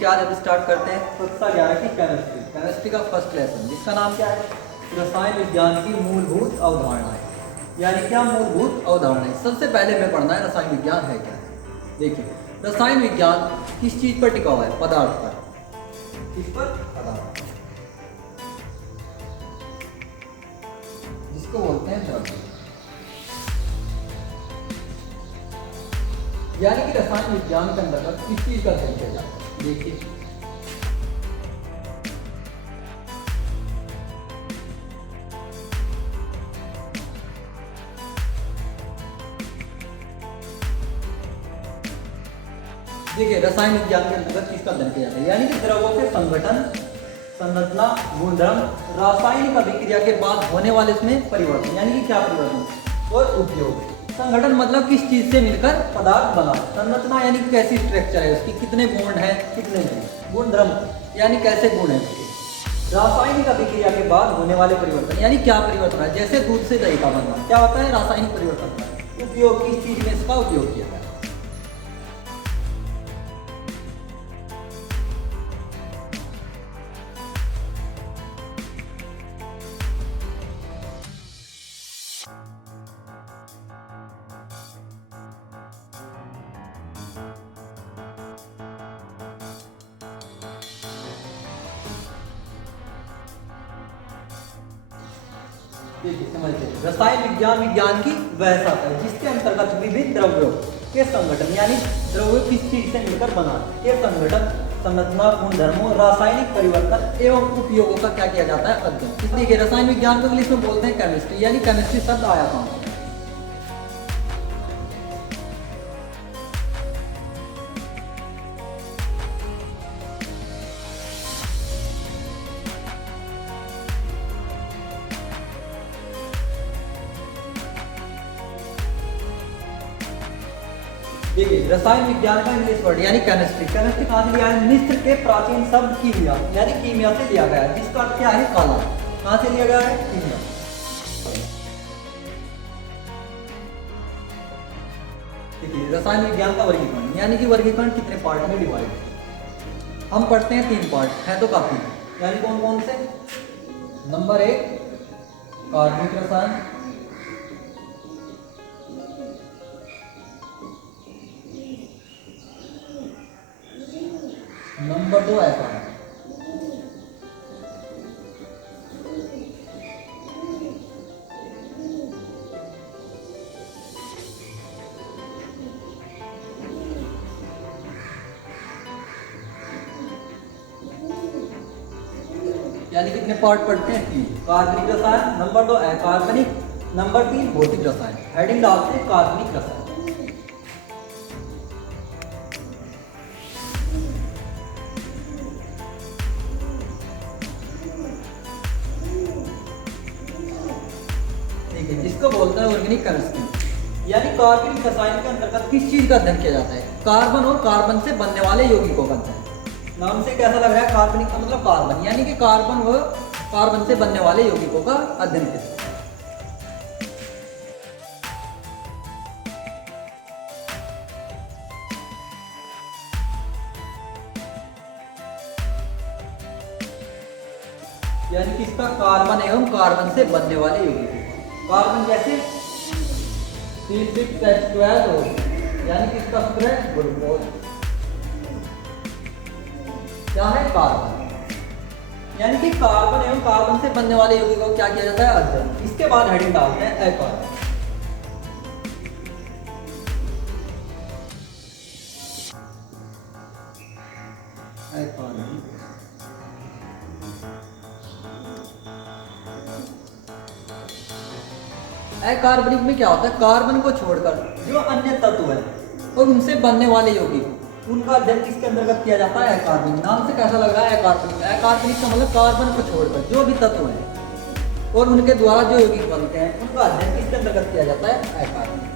देखिए आज हम स्टार्ट करते हैं कक्षा 11 की केमिस्ट्री का फर्स्ट लेसन, जिसका नाम क्या है? रसायन विज्ञान की मूलभूत अवधारणाएं। यानी क्या मूलभूत अवधारणाएं? सबसे पहले हमें पढ़ना है रसायन विज्ञान है क्या है। देखिए रसायन विज्ञान किस चीज पर टिका हुआ है? पदार्थ पर। किस पर? पदार्थ, जिसको बोलते हैं द्रव्य। यानी कि रसायन विज्ञान के अंतर्गत किस चीज का अध्ययन किया जाता है? देखिए रसायन विज्ञान के अंतर्गत किसका अध्ययन किया जाता है? यानी कि द्रव्यों के संगठन, संरचना, गुणधर्म, रासायनिक अभिक्रिया के बाद होने वाले इसमें परिवर्तन। यानी कि क्या परिवर्तन और उपयोग। संगठन मतलब किस चीज से मिलकर पदार्थ बना। संरचना यानी कि कैसी स्ट्रक्चर है उसकी, कितने बॉन्ड है, कितने नहीं। गुणधर्म यानी कैसे गुण है उसके। रासायनिक अभिक्रिया के बाद होने वाले परिवर्तन यानी क्या परिवर्तन है, जैसे दूध से दही का बनना क्या होता है? रासायनिक परिवर्तन। उपयोग किस चीज में इसका उपयोग किया जाए। समझते हैं रसायन विज्ञान की वह शाखा है जिसके अंतर्गत विभिन्न द्रव्यों के संगठन यानी द्रव्य किस चीज से मिलकर बना के संगठन, संरचना, गुणधर्मों, रासायनिक परिवर्तन एवं उपयोगों का क्या किया जाता है? अध्ययन। इसलिए रसायन विज्ञान को इंग्लिश में बोलते हैं केमिस्ट्री। यानी केमिस्ट्री शब्द आया था। देखिए रसायन विज्ञान का इंग्लिश वर्ड यानी केमिस्ट्री। केमिस्ट्री कहाँ से लिया है? मिस्र के प्राचीन शब्द कीमिया यानी कीमिया से लिया गया है, जिसका अर्थ क्या है? काला। कहाँ से लिया गया है? कीमिया। देखिए रसायन विज्ञान का वर्गीकरण यानी कि वर्गीकरण कितने पार्ट में डिवाइड है? हम पढ़ते हैं 3 पार्ट है तो काफी। यानी कौन कौन से? नंबर 1 कार्बनिक रसायन, नंबर 2 एसिड, यानी कितने पार्ट पढ़ते हैं? 3। कार्बनिक रसायन, नंबर 2 अकार्बनिक, नंबर 3 भौतिक रसायन। हेडिंग डालते हैं कार्बनिक रसायन। जिसको बोलते हैं ऑर्गेनिक केमिस्ट्री। यानी कार्बनिक रसायन के अंतर्गत किस चीज का अध्ययन किया जाता है? कार्बन और कार्बन से बनने वाले यौगिकों का अध्ययन। नाम से कैसा लग रहा है? कार्बनिक का मतलब कार्बन, यानी कि कार्बन व कार्बन से बनने वाले यौगिकों का अध्ययन किया जाता है। यानी कि इसका कार्बन एवं कार्बन से बनने वाले यौगिकों। कार्बन जैसे C6H12 यानी कि इसका सूत्र है ग्लूकोज। क्या है? कार्बन। यानी कि कार्बन एवं कार्बन से बनने वाले यौगिकों को क्या किया जाता है? अध्ययन। इसके बाद हेडिंग डालते हैं अकार्बन। अकार्बनिक में क्या होता है? कार्बन को छोड़कर जो अन्य तत्व है और उनसे बनने वाले यौगिक उनका अध्ययन किसके अंतर्गत किया जाता है? अकार्बनिक। नाम से कैसा लग रहा है? अकार्बनिक। अकार्बनिक का मतलब कार्बन को छोड़कर जो भी तत्व है और उनके द्वारा जो यौगिक बनते हैं उनका अध्ययन किसके अंतर्गत किया जाता है? अकार्बनिक।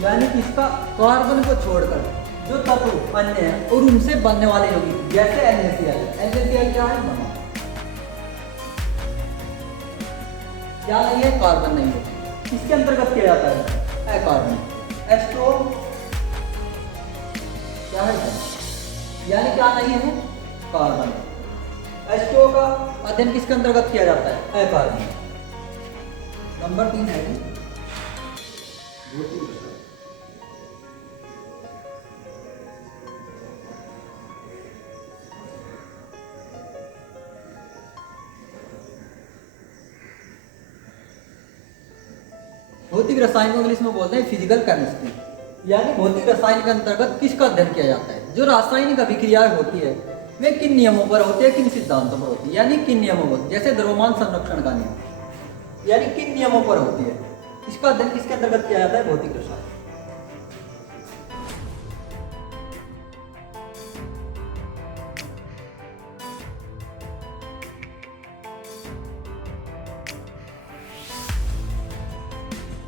यानी कि इसका कार्बन को छोड़कर जो तत्व अन्य है और उनसे बनने वाले यौगिक, जैसे NaCl। NaCl क्या है? नमक। क्या नहीं है? कार्बन नहीं है। इसके अंतर्गत किया जाता है अकार्बनिक। H2O क्या है? यानी क्या नहीं है? कार्बन। H2O का अध्ययन किसके अंतर्गत किया जाता है? अकार्बनिक। नंबर 3 है भौतिक रसायन को इंग्लिश में बोलते हैं फिजिकल केमिस्ट्री। यानी भौतिक रसायन के अंतर्गत किसका अध्ययन किया जाता है? जो रासायनिक अभिक्रियाएं होती है वे किन नियमों पर होती है, किन सिद्धांतों पर होती है। यानी किन नियमों पर, जैसे द्रव्यमान संरक्षण का नियम, यानी किन नियमों पर होती है, इसका अध्ययन किसके अंतर्गत किया जाता है? भौतिक रसायन।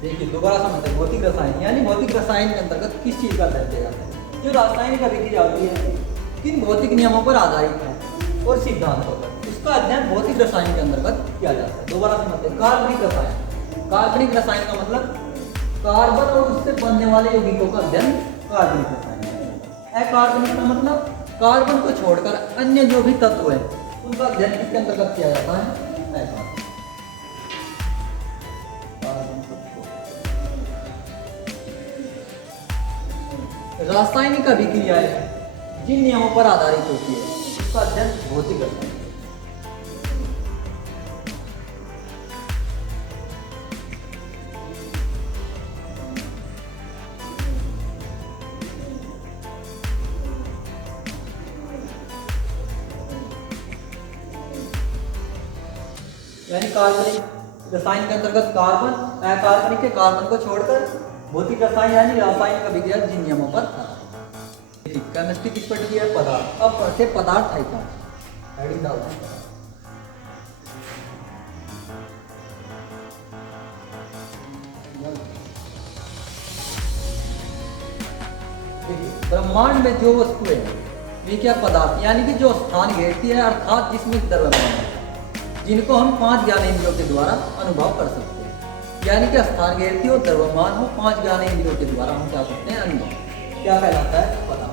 देखिए दोबारा समझते हैं, भौतिक रसायन यानी भौतिक रसायन के अंतर्गत किस चीज का अध्ययन किया जाता है? जो रासायनिक अभिक्रिया होती है किन भौतिक नियमों पर आधारित है और सिद्धांतों पर, इसका अध्ययन भौतिक रसायन के अंतर्गत किया जाता है। दोबारा समझते हैं, कार्बनिक रसायन। कार्बनिक रसायन का मतलब कार्बन और उससे बनने वाले यौगिकों का अध्ययन कार्बनिक रसायन। अकार्बनिक का मतलब कार्बन को छोड़कर अन्य जो भी तत्व है उनका अध्ययन किसके अंतर्गत किया जाता है? अकार्बनिक। रासायनिक अभिक्रियाएं जिन नियमों पर आधारित होती है उसका अध्ययन भौतिक रसायन। यानी कार्बनिक रसायन के अंतर्गत कार्बन, अकार्बनिक के कार्बन को छोड़कर भौतिक रसायन यानी रासायनिक अभिक्रिया जिन नियमों पर केमिस्ट्री किस पर है? पदार्थ। अब पढ़ते पदार्थ है क्या? हेडिंग डालते हैं। ब्रह्मांड में जो वस्तु है वे क्या? पदार्थ। यानी कि जो स्थान घेरती है अर्थात जिसमें द्रव्यमान है, जिनको हम 5 ज्ञानेंद्रियों के द्वारा अनुभव कर सकते हैं। यानी कि स्थान घेरती हो, द्रव्यमान हो, 5 ज्ञानेंद्रियों के द्वारा हम क्या करते हैं? अनुभव। क्या कहलाता है? पदार्थ।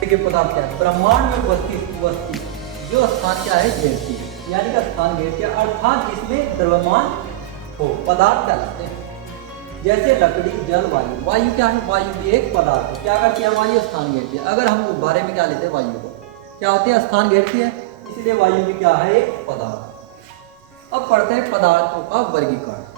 देखिए पदार्थ क्या है? ब्रह्मांड में वस्तु जो स्थान क्या है? घेरती है। यानी कि स्थान घेरती है अर्थात जिसमें द्रव्यमान हो, पदार्थ कहलाते हैं। जैसे लकड़ी, जल, वायु। वायु क्या है? वायु भी एक पदार्थ है। क्या करती है वायु? स्थान घेरती है। अगर हम गुब्बारे में क्या लेते हैं? वायु को क्या होती है? स्थान घेरती है, इसलिए वायु भी क्या है? एक पदार्थ। अब पढ़ते हैं पदार्थों का वर्गीकरण।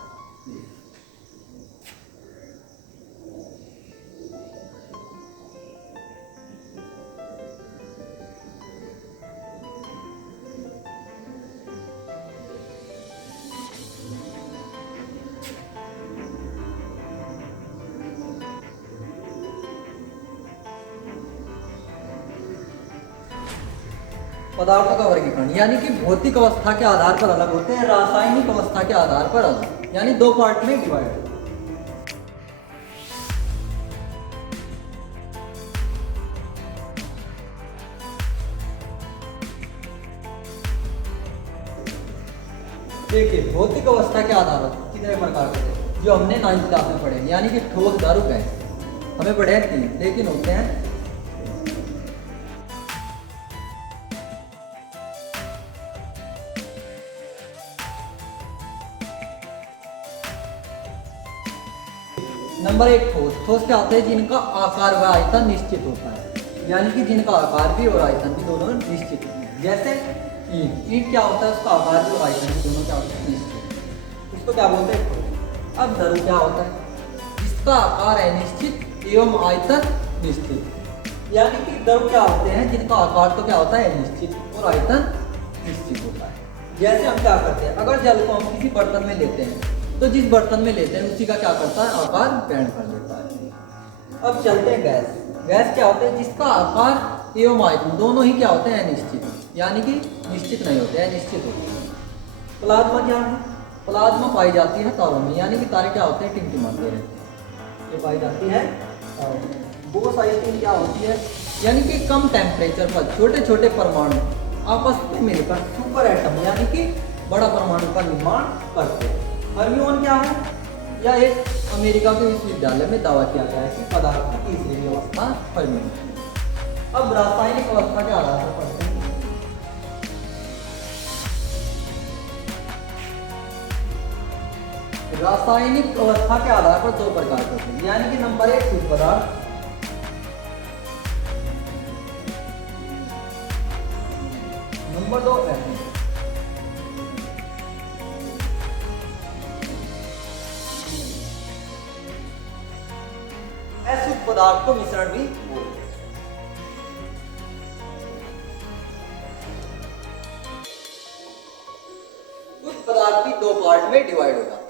पदार्थों का वर्गीकरण यानी कि भौतिक अवस्था के आधार पर अलग होते हैं, रासायनिक अवस्था के आधार पर अलग, यानी 2 पार्ट में डिवाइड। देखिए भौतिक अवस्था के आधार पर कितने प्रकार के थे जो हमने 9th क्लास में पढ़े, यानी कि ठोस, धातु, गैस। हमें पढ़े 3, लेकिन होते हैं नंबर 1 ठोस। ठोस क्या होते हैं? जिनका आकार व आयतन निश्चित होता है, यानी कि जिनका आकार भी और आयतन भी दोनों निश्चित होते हैं। जैसे ईंट। ईंट क्या होता है? उसका आकार भी और आयतन भी दोनों क्या होते हैं? निश्चित। इसको क्या बोलते हैं? ठोस। अब धातु क्या होता है? जिसका आकार है निश्चित एवं आयतन निश्चित। यानी कि धातु क्या होते हैं? जिनका आकार तो क्या होता है? निश्चित और आयतन निश्चित होता है। जैसे हम क्या करते हैं, अगर जल को हम किसी बर्तन में लेते हैं तो जिस बर्तन में लेते हैं उसी का क्या करता है? आकार ग्रहण कर लेता है। अब चलते हैं गैस। गैस क्या होते हैं? जिसका आकार एवं आयतन दोनों ही क्या होते हैं? अनिश्चित, यानी कि निश्चित नहीं होते, अनिश्चित होते हैं। प्लाज्मा क्या है? प्लाज्मा पाई जाती है तारों में, यानी कि तारे क्या होते हैं? टिमटिमाते रहते हैं। ये पाई जाती है तारों में। बोस आइसक्रीम क्या होती है? यानी कि कम टेम्परेचर पर छोटे छोटे परमाणु आपस में मिलकर सुपर एटम यानी कि बड़ा परमाणु का निर्माण करते हैं। फर्मियन क्या है? यह एक अमेरिका के विश्वविद्यालय में दावा किया गया है कि पदार्थ की तीसरी अवस्था फर्मियन है। अब रासायनिक अवस्था के आधार पर पढ़ते हैं। रासायनिक अवस्था के आधार पर दो प्रकार होते हैं, यानी कि नंबर 1 शुद्ध पदार्थ, नंबर 2 एसिड। अशुद्ध पदार्थ को मिश्रण भी बोलते हैं। कुछ पदार्थ भी दो पार्ट में डिवाइड हो जाते हैं।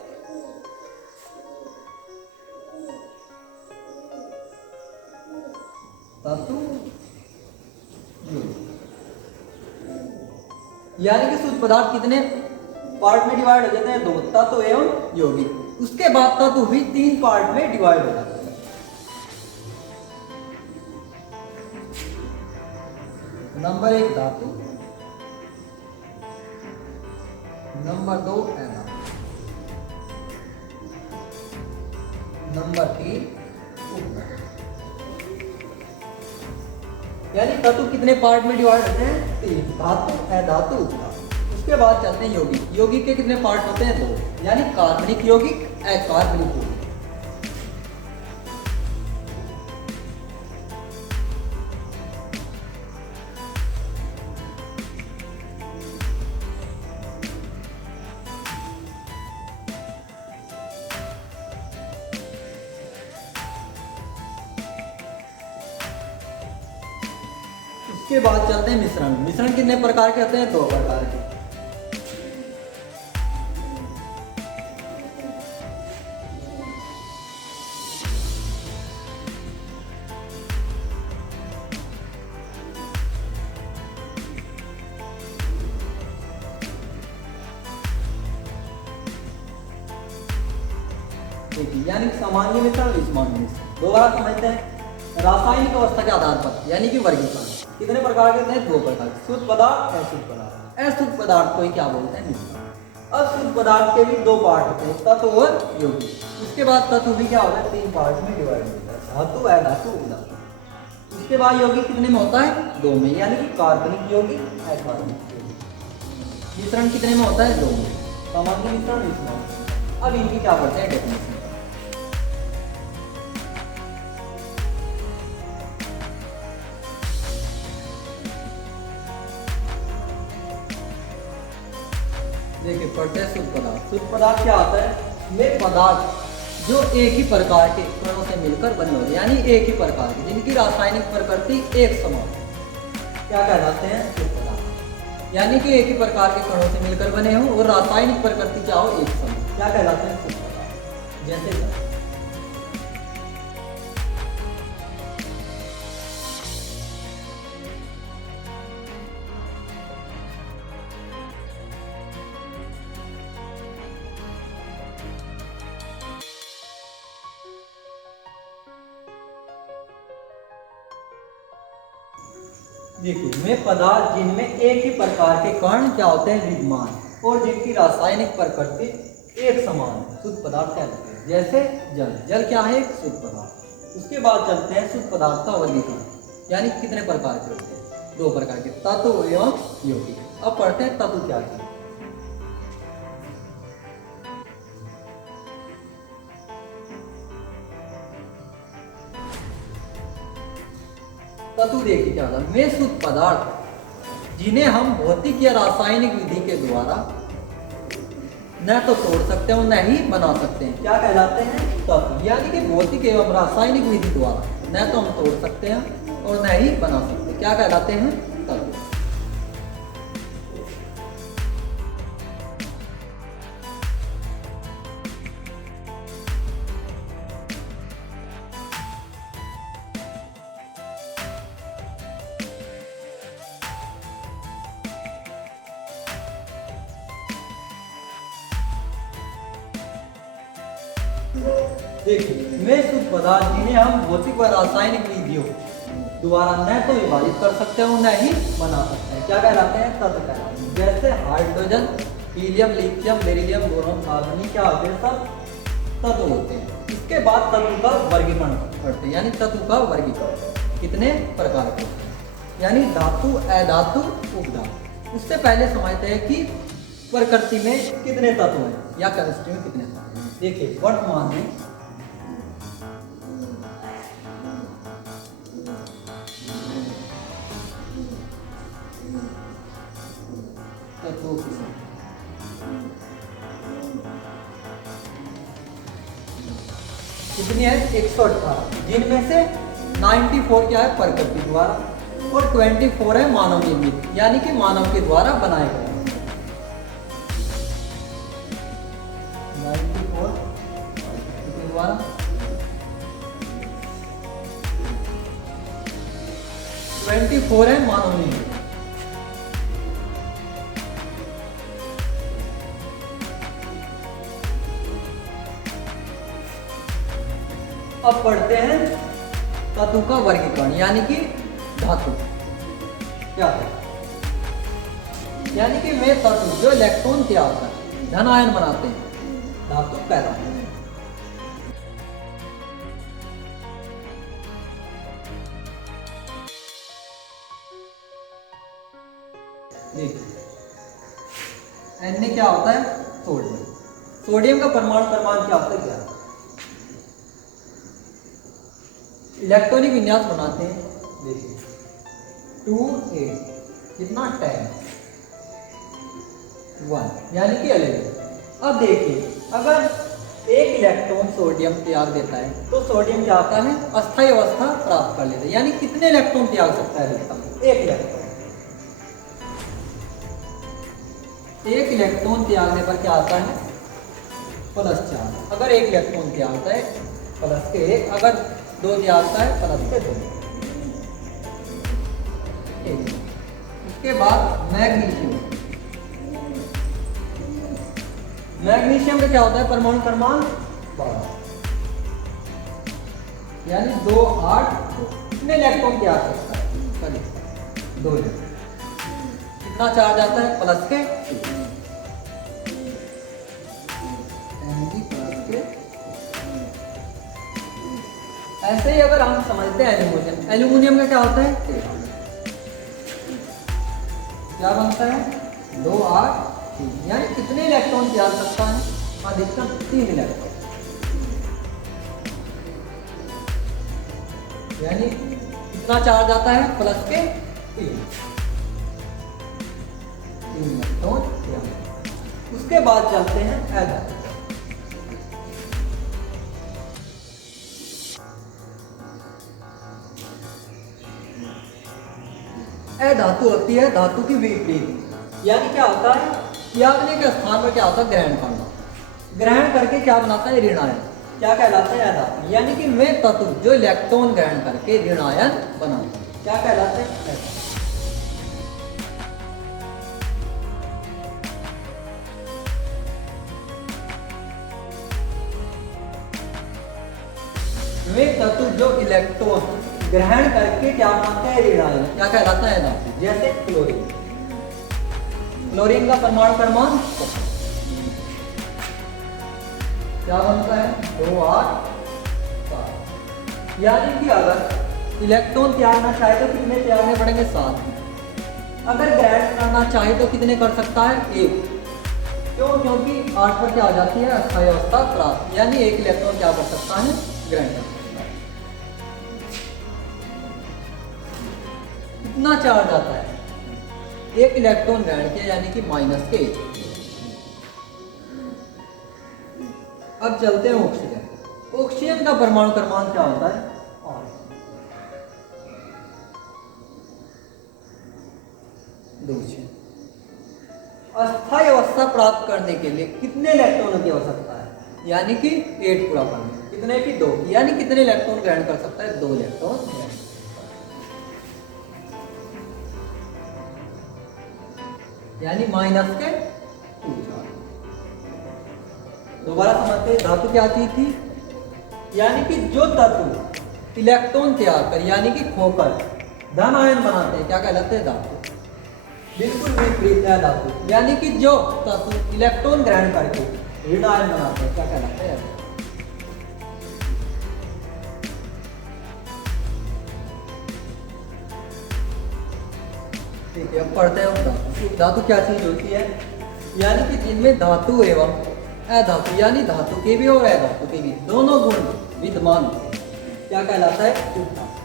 धातु, यानी कि शुद्ध पदार्थ कितने पार्ट में डिवाइड हो जाते हैं? 2, तत्व एवं यौगिक। उसके बाद तत्व भी 3 पार्ट में डिवाइड हो जाते हैं। नंबर 1 धातु, नंबर 2 अधातु, नंबर 3 उपधातु। यानी धातु कितने पार्ट में डिवाइड होते हैं? 3, धातु, अधातु, उपधातु। उसके बाद चलते हैं यौगिक। यौगिक के कितने पार्ट होते हैं? 2, यानी कार्बनिक यौगिक, अकार्बनिक यौगिक। उसके बाद चलते हैं मिश्रण। मिश्रण कितने प्रकार के होते हैं? 2 प्रकार के। यानी सामान्य मिश्रण, विषमान्य मिश्रण। दोबारा समझते हैं। रासायनिक अवस्था के आधार पर यानी कि वर्गीकरण कितने प्रकार के होते हैं? 2 प्रकार, शुद्ध पदार्थ, अशुद्ध पदार्थ। अशुद्ध पदार्थ को ही क्या बोलते हैं? मिश्रण। अशुद्ध पदार्थ के भी 2 पार्ट होते हैं, तत्व और यौगिक। उसके बाद तत्व भी क्या होता है? 3 पार्ट में डिवाइड होता है, धातु, अधातु, उपधातु। उसके बाद यौगिक कितने में होता है? 2 में, यानी कि कार्बनिक यौगिक, अकार्बनिक यौगिक। मिश्रण कितने में होता है? 2 में, सामान्य मिश्रण, विषमान्य। अब इनकी क्या करते हैं? डेफिनेशन। देखिए पढ़ते हैं शुद्ध पदार्थ। शुद्ध पदार्थ क्या होता है? वे पदार्थ जो एक ही प्रकार के कणों से मिलकर बने होते हैं, यानी एक ही प्रकार के, जिनकी रासायनिक प्रकृति एक समान, क्या कहलाते हैं? शुद्ध पदार्थ। यानी कि एक ही प्रकार के कणों से मिलकर बने हो और रासायनिक प्रकृति क्या हो? एक समान, क्या कहलाते हैं? शुद्ध पदार्थ। जैसे देखिए वे पदार्थ जिनमें एक ही प्रकार के कण क्या होते हैं? विद्यमान, और जिनकी रासायनिक प्रकृति एक समान है, शुद्ध पदार्थ कहलाते हैं। जैसे जल। जल क्या है? एक शुद्ध पदार्थ। उसके बाद चलते हैं शुद्ध पदार्थ का वर्गीकरण, यानी कितने प्रकार के होते हैं? 2 प्रकार के, तत्व एवं यौगिक। अब पढ़ते हैं तत्व क्या है। तत्व देखिए क्या होता है? वे शुद्ध पदार्थ जिन्हें हम भौतिक या रासायनिक विधि के द्वारा न तो तोड़ सकते हैं और न ही बना सकते हैं, क्या कहलाते हैं? तत्व। यानी कि भौतिक एवं रासायनिक विधि द्वारा न तो हम तोड़ सकते हैं और न ही बना सकते, क्या कहलाते हैं? तत्व। देखिए वे शुद्ध पदार्थ जिन्हें हम भौतिक व रासायनिक विधियों द्वारा न तो विभाजित कर सकते हैं न ही बना सकते हैं, क्या कहलाते हैं? तत्व कहलाते हैं। जैसे hydrogen, helium, lithium, beryllium, boron, argon, क्या होते हैं? सब तत्व होते हैं। इसके बाद तत्व का वर्गीकरण करते हैं, यानी तत्व का वर्गीकरण कितने प्रकार के होते हैं, यानी धातु, अधातु, उपधातु। उससे पहले समझते हैं कि प्रकृति में कितने तत्व हैं या केमिस्ट्री में कितने तत्व हैं। देखिए वर्तमान में तत्वों की संख्या कितनी है? 118, जिनमें से 94 क्या है? प्रकृति द्वारा, और 24 है मानव निर्मित, यानी कि मानव के द्वारा बनाए गए। 94 के द्वारा, 24 है मानव निर्मित। अब पढ़ते हैं तत्व का वर्गीकरण, यानी कि धातु क्या है? यानी कि वे तत्व जो इलेक्ट्रॉन त्याग कर धन आयन बनाते हैं, धातु कहलाते हैं। Na क्या होता है? सोडियम। सोडियम का परमाणु क्रमांक क्या होता है? 11। इलेक्ट्रॉनिक विन्यास बनाते हैं, देखिए 2 8 कितना 10 1, यानी कि 11। अब देखिए अगर एक इलेक्ट्रॉन सोडियम त्याग देता है तो सोडियम क्या आता है? अस्थायी अवस्था प्राप्त कर लेता है, यानी कितने इलेक्ट्रॉन त्याग सकता है? एक इलेक्ट्रॉन। एक इलेक्ट्रॉन त्यागने पर क्या आता है? +4। अगर एक इलेक्ट्रॉन त्यागता है +1, अगर 2 त्यागता है +2। उसके बाद मैग्नीशियम। मैग्नीशियम का क्या होता है? परमाणु क्रमांक 12, यानी 2 8। कितने इलेक्ट्रॉन त्याग सकता है? 2 इलेक्ट्रॉन। कितना चार्ज आता है? प्लस के 2। ऐसे ही अगर हम समझते हैं एल्यूमिनियम, एल्यूमिनियम का क्या होता है? क्या बनता है? 2 8 3, यानी कितने इलेक्ट्रॉन त्याग सकता है? अधिकतम 3 इलेक्ट्रॉन, यानी कितना चार्ज आता है? प्लस के 3 इलेक्ट्रॉन त्याग। उसके बाद चलते हैं अधातु। अधातु होती है धातु की विपरीत, यानी क्या होता है? त्यागने के स्थान पर क्या होता है? ग्रहण करना। ग्रहण करके क्या बनाता है? ऋण आयन। क्या कहलाता है? अधातु। यानी कि वे तत्व जो इलेक्ट्रॉन ग्रहण करके ऋण आयन बनाते हैं, क्या कहलाते हैं? वे तत्व जो इलेक्ट्रॉन ग्रहण करके क्या बनाते हैं? ऋण आयन, क्या कहलाता है? अधातु। जैसे क्लोरीन। क्लोरीन का परमाणु क्रमांक क्या बनता है? 2 8 7, यानी कि अगर इलेक्ट्रॉन त्यागना चाहे तो कितने त्यागने पड़ेंगे? 7। अगर ग्रहण करना चाहे तो कितने कर सकता है? 1। क्यों? क्योंकि 8 पर क्या आ जाती है? अस्थायी अवस्था प्राप्त, यानी 1 इलेक्ट्रॉन क्या कर सकता है? ग्रहण कर सकता है। कितना चार्ज आता है? 1 इलेक्ट्रॉन ग्रहण किया, यानी कि -1। अब चलते हैं ऑक्सीजन। ऑक्सीजन का परमाणु क्रमांक क्या होता है? 2। अस्थायी अवस्था प्राप्त करने के लिए कितने इलेक्ट्रॉनों की आवश्यकता है? यानी कि 8 पूरा करना। कितने की? 2। यानी कितने इलेक्ट्रॉन ग्रहण कर सकता है? 2 इलेक्ट्रॉन। यानी -2 चार्ज। दोबारा समझते हैं, धातु क्या चीज थी? यानी कि जो तत्व इलेक्ट्रॉन त्याग कर यानी कि खोकर धन आयन बनाते हैं क्या कहलाते हैं? धातु। बिल्कुल विपरीत है धातु, यानी कि जो तत्व इलेक्ट्रॉन ग्रहण करके ऋण आयन बनाते हैं क्या कहलाते हैं? ठीक है, अब पढ़ते हैं धातु। धातु क्या चीज होती है? यानी कि जिनमें धातु एवं अधातु यानी धातु के भी और अधातु के भी दोनों गुण विद्यमान होते हैं क्या कहलाता है? शुद्ध धातु।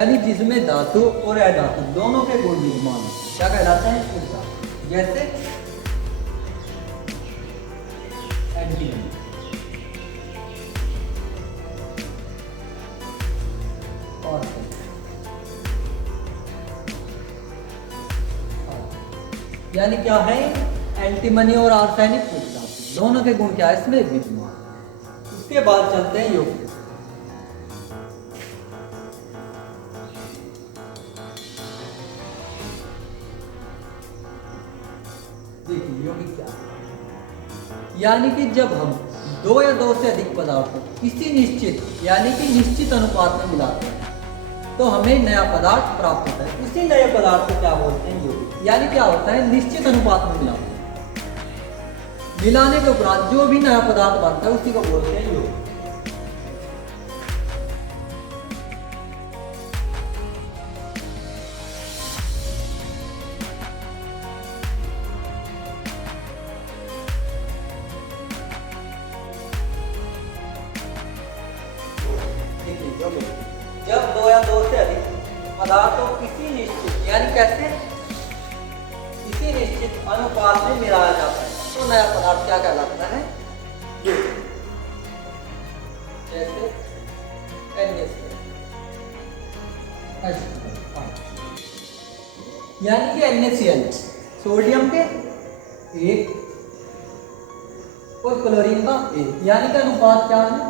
यानी जिसमें धातु और अधातु दोनों के गुण विद्यमान होते हैं क्या कहलाता है? शुद्ध धातु। जैसे एंटीमनी, और यानी क्या है? एंटीमनी और आर्सेनिक शुद्ध धातु दोनों के गुण क्या है इसमें विद्यमान। उसके बाद चलते हैं यौगिक। देखिए यौगिक क्या है? यानी कि जब हम दो या दो से अधिक पदार्थ को किसी निश्चित यानी कि निश्चित अनुपात में मिलाते हैं तो हमें नया पदार्थ प्राप्त होता है। उसी नए पदार्थ को क्या बोलते हैं? यौगिक। यानी क्या होता है? निश्चित अनुपात में मिलाते हैं, मिलाने के उपरांत जो भी नया पदार्थ बनता है उसी को बोलते हैं यौगिक। जब दो या दो से अधिक पदार्थों किसी निश्चित यानी कैसे किसी निश्चित अनुपात में मिलाया जाता है तो नया पदार्थ क्या कहलाता है? यौगिक। जैसे यानी कि NaCl सोडियम के 1 और क्लोरीन का 1 यानी कि अनुपात क्या है?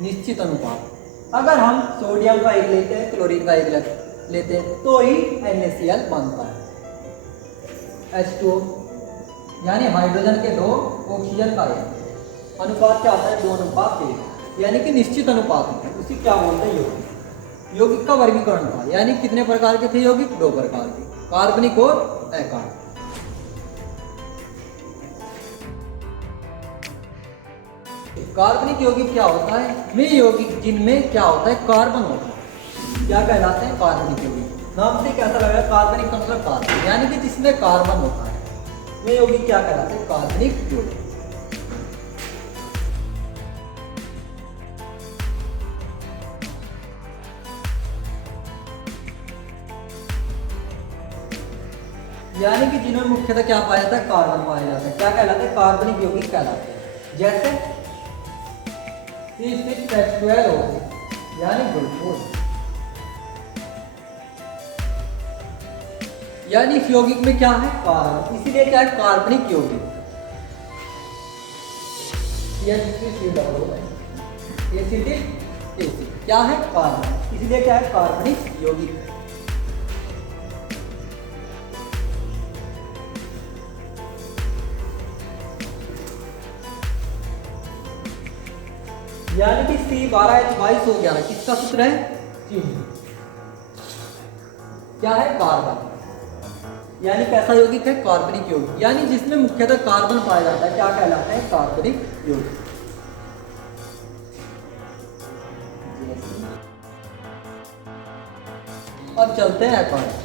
निश्चित अनुपात। अगर हम सोडियम का 1 लेते हैं क्लोरीन का 1 लेते हैं तो ही NaCl बनता है। H2O यानी हाइड्रोजन के 2 ऑक्सीजन का 1 अनुपात क्या होता है? 2:1 यानी कि निश्चित अनुपात होता है। उसी क्या बोलते हैं? यौगिक। यौगिक का वर्गीकरण था यानी कितने प्रकार के थे यौगिक? 2 प्रकार के, कार्बनिक और अकार्बनिक। कार्बनिक यौगिक क्या होता है? वे यौगिक जिनमें क्या होता है? कार्बन होता है क्या कहलाते हैं? कार्बनिक यौगिक। नाम से कैसा लग रहा है? कार्बनिक का मतलब कार्बन यानी कि जिसमें कार्बन होता है वे यौगिक क्या कहलाते हैं? कार्बनिक यौगिक। यानी कि जिनमें मुख्यतः क्या पाया जाता है? कार्बन पाया जाता है क्या कहलाते हैं? कार्बनिक यौगिक कहलाते हैं। जैसे C6H12 यानी ग्लूकोज। यानी इस यौगिक में क्या है? कार्बन, इसीलिए क्या है? कार्बनिक यौगिक। क्या है? कार्बन, इसीलिए क्या है? कार्बनिक यौगिक। यानी कि C12H22 हो गया है किसका सूत्र है? चीनी। क्या है? कार्बन। यानी कैसा यौगिक है? कार्बनिक यौगिक। यानी जिसमें मुख्यतः कार्बन पाया जाता है क्या कहलाता है? कार्बनिक यौगिक। अब चलते हैं अकार्बनिक।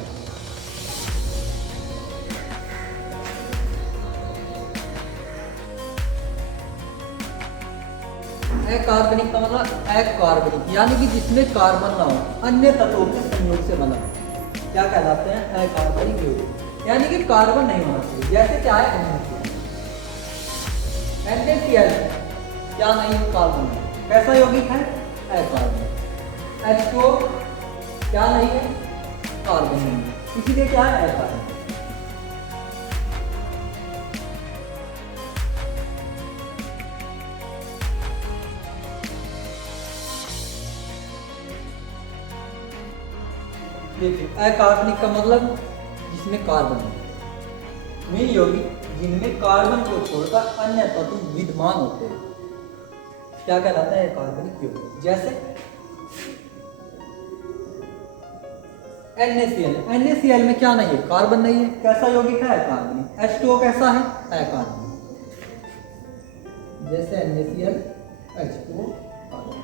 अकार्बनिक का मतलब अकार्बनिक यानी कि जिसमें कार्बन ना हो, अन्य तत्वों के संयोग से बना क्या कहलाते हैं? अकार्बनिक यौगिक। यानी कि कार्बन नहीं होना चाहिए। जैसे क्या है? NaCl क्या नहीं है? कार्बन। कैसा यौगिक है? अकार्बनिक। H2O क्या नहीं है? कार्बन नहीं है, इसीलिए क्या है? अकार्बनिक। देखिए अकार्बनिक का मतलब जिसमें कार्बन है, वे यौगिक जिनमें कार्बन को छोड़कर अन्य तत्व विद्यमान होते हैं क्या कहलाता है अकार्बनिक यौगिक। जैसे NaCl, NaCl में क्या नहीं है, कार्बन नहीं है, कैसा यौगिक है अकार्बनिक। H2O कैसा है अकार्बनिक, जैसे NaCl H2O कार्बन।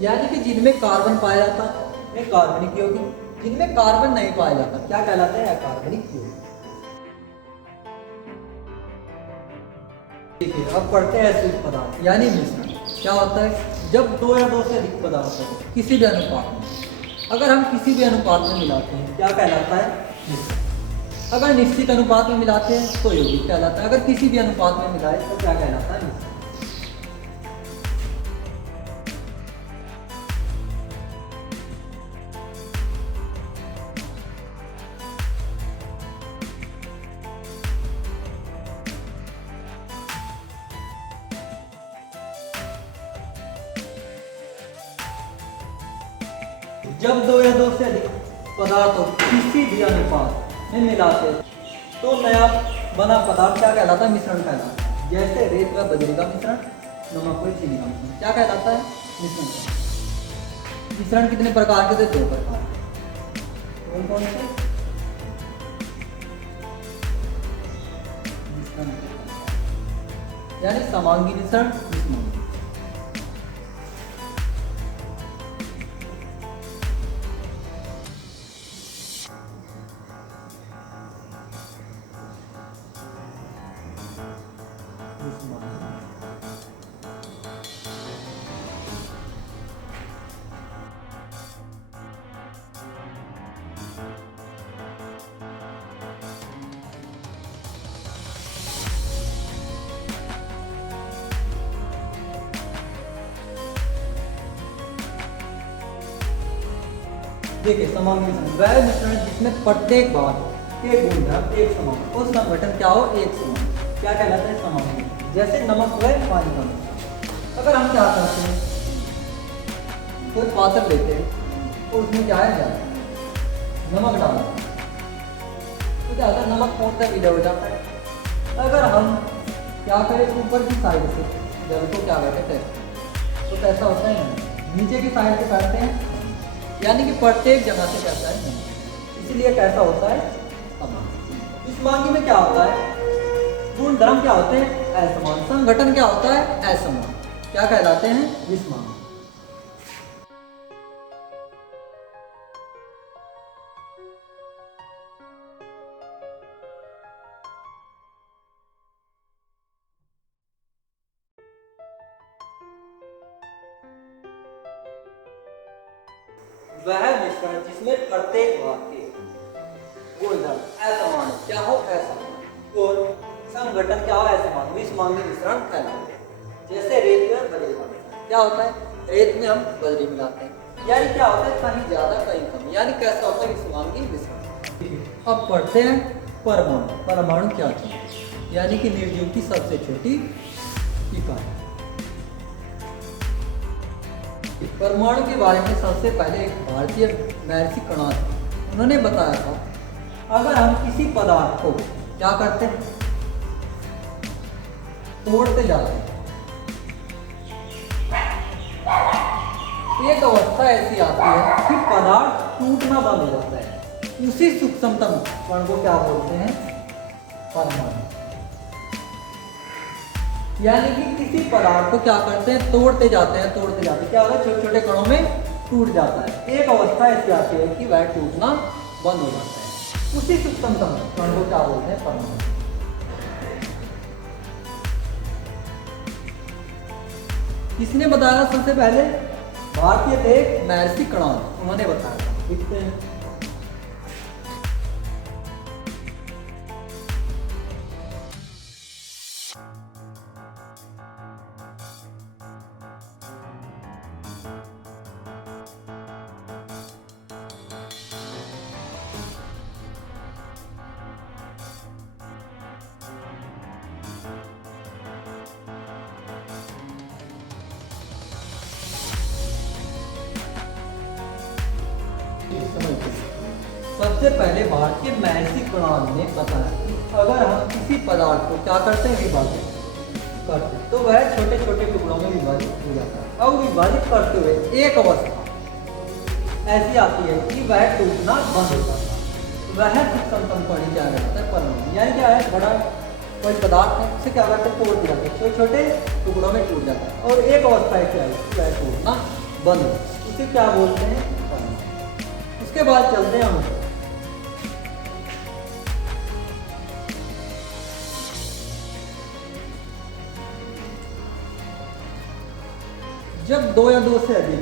यानी कि जिनमें कार्बन पाया जाता है कार्बनिक यौगिक, जिनमें कार्बन नहीं पाया जाता क्या कहलाता है अकार्बनिक यौगिक। देखिए अब पढ़ते हैं एसिड पदार्थ यानी मिश्रण। क्या होता है, जब दो या दो से अधिक पदार्थ हो किसी भी अनुपात में, अगर हम किसी भी अनुपात में मिलाते हैं क्या कहलाता है मिश्रण। अगर निश्चित अनुपात में मिलाते हैं तो यौगिक कहलाता है, अगर किसी भी अनुपात में मिलाए तो क्या कहलाता है मिश्रण। जब दो या दो से अधिक पदार्थों किसी भी अनुपात में मिलाते तो नया बना पदार्थ क्या कहलाता है मिश्रण कहलाता है। जैसे रेत व बजरी का मिश्रण, नमक व चीनी का मिश्रण क्या कहलाता है मिश्रण। मिश्रण कितने प्रकार के थे, दो प्रकार। कौन कौन से मिश्रण, यानी समांगी मिश्रण, विषमांगी। देखिए समांगी मिश्रण वह मिश्रण जिसमें प्रत्येक भाग के गुणधर्म एक समान और संगठन क्या हो एक समान, क्या कहलाता है समांगी मिश्रण। जैसे नमक व पानी का मिश्रण। अगर हम क्या करते हैं, कोई पात्र लेते हैं और उसमें क्या है नमक डालते हैं तो क्या होता है नमक पहुंचता विलय हो जाता है। अगर हम क्या करें ऊपर की साइड से जल को क्या करते हैं तो कैसा होता है नीचे की साइड से करते हैं, यानी कि प्रत्येक जगह से कैसा है, इसलिए कैसा होता है समान। विषमांगी में क्या होता है, गुण धर्म क्या होते हैं असमान, संगठन क्या होता है असमान, क्या कहलाते हैं विषमांगी। वह मिश्रण जिसमें प्रत्येक भाग के गुणधर्म असमान क्या हो असमान और संगठन क्या हो असमान, विषमांगी मिश्रण कहलाते हैं। जैसे रेत में बजरी का मिश्रण क्या होता है, रेत में हम बजरी मिलाते हैं, यानी क्या होता है कहीं ज्यादा कहीं कम, यानी कैसा होता है विषमांगी मिश्रण। अब पढ़ते हैं परमाणु। परमाणु क्या चीज, यानी कि निर्जीव की सबसे छोटी इकाई। परमाणु के बारे में सबसे पहले एक भारतीय महर्षि कणाद उन्होंने बताया था, अगर हम किसी पदार्थ को क्या करते हैं तोड़ते जाते हैं, एक अवस्था ऐसी आती है कि पदार्थ टूटना बंद हो जाता है, उसी सूक्ष्मतम कण को क्या बोलते हैं परमाणु। यानी कि किसी पदार्थ को क्या करते हैं तोड़ते जाते हैं क्या होता है छोटे छोटे कणों में टूट जाता है, एक अवस्था ऐसी आती है कि वह टूटना बंद हो जाता है, उसी सूक्ष्मतम कण को क्या बोलते हैं परमाणु। किसने बताया सबसे पहले, भारतीय थे महर्षि कणाद, उन्होंने बताया था। लिखते हैं सबसे पहले भारतीय महर्षि प्रणाम ने बताया कि अगर हम किसी पदार्थ को क्या करते हैं, विभाजित करते हैं, तो वह छोटे छोटे टुकड़ों में विभाजित हो जाता है। अब विभाजित करते हुए एक अवस्था ऐसी आती है कि वह टूटना बंद हो जाता है। वह फिक्सन कंपनी क्या रहता है, परमाणु। यानी क्या है, बड़ा कोई पदार्थ है, उसे क्या करते हैं, तोड़ दिया जाता है, छोटे छोटे टुकड़ों में टूट जाता है। और एक अवस्था है क्या है, वह टूटना बंद हो, उसे क्या बोलते हैं, परमाणु। उसके बाद चलते हैं हम, जब दो या दो से अधिक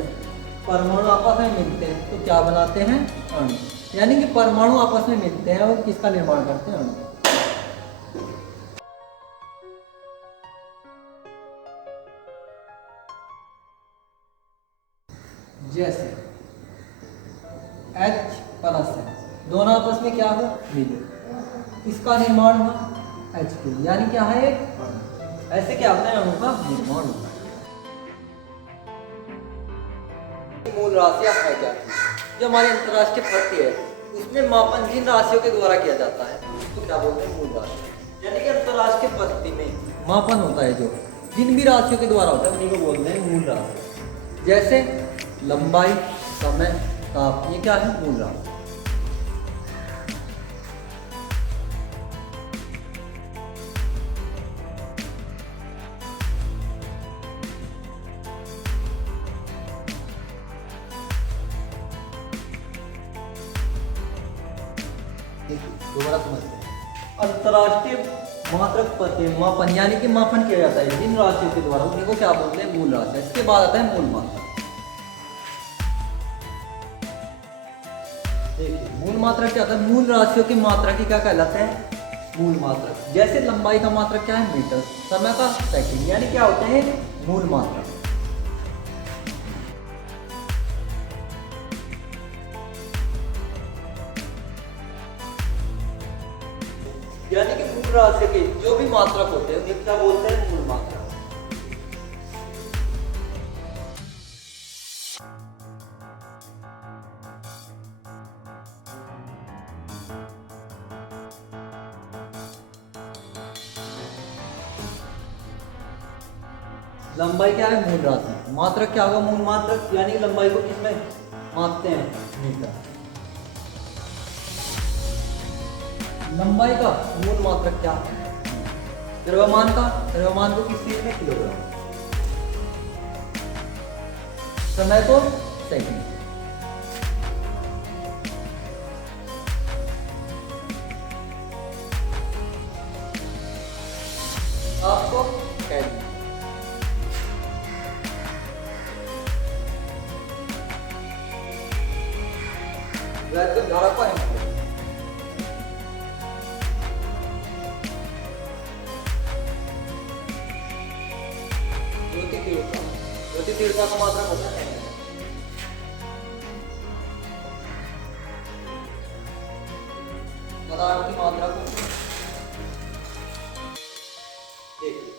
परमाणु आपस में मिलते हैं तो क्या बनाते हैं, अणु। यानी कि परमाणु आपस में मिलते हैं और किसका निर्माण करते हैं, अणु। जैसे H+, दोनों आपस में क्या हो, मिले, इसका निर्माण हुआ H2, यानी क्या है, एक अणु। ऐसे क्या होता है, अणु का निर्माण होता है। मूल राशियां है क्या, जो हमारी अंतर्राष्ट्रीय पद्धति है उसमें मापन जिन राशियों के द्वारा किया जाता है तो क्या बोलते हैं, मूल राशि। यानी कि अंतर्राष्ट्रीय पद्धति में मापन होता है जो जिन भी राशियों के द्वारा होता है उन्हीं को बोलते हैं मूल राशि। जैसे लंबाई, समय, ताप, ये क्या है, मूल राशि। दोबारा समझते हैं, अंतर्राष्ट्रीय मात्रक पद्धति मापन, यानी कि मापन किया जाता है जिन राशियों के द्वारा उन्हीं को क्या बोलते हैं, मूल राशि। इसके बाद आता है मूल मात्रक। देखिए मूल मात्रक क्या होता है, मूल राशियों की मात्रा की क्या कहलाते हैं, मूल मात्रक। जैसे लंबाई का मात्रक क्या है, मीटर, समय का सेकंड, यानी क्या होते हैं, मूल मात्रक। यानी कि मूल राशि के जो भी मात्रक होते हैं उन्हें क्या बोलते हैं, मूल मात्रक। लंबाई क्या है, मूल राशि। मात्रक क्या होगा, मूल मात्रक, यानी लंबाई को किसमें मापते हैं, मीटर। लंबाई का मूल मात्रक क्या है, द्रव्यमान का, द्रव्यमान को किस चीज में, किलोग्राम। समय को सेकंड। आपको केल्विन। वैद्युत धारा को एम्पीयर। ज्योति तीव्रता का मात्रक होता है, पदार्थ की मात्रा को। देखिए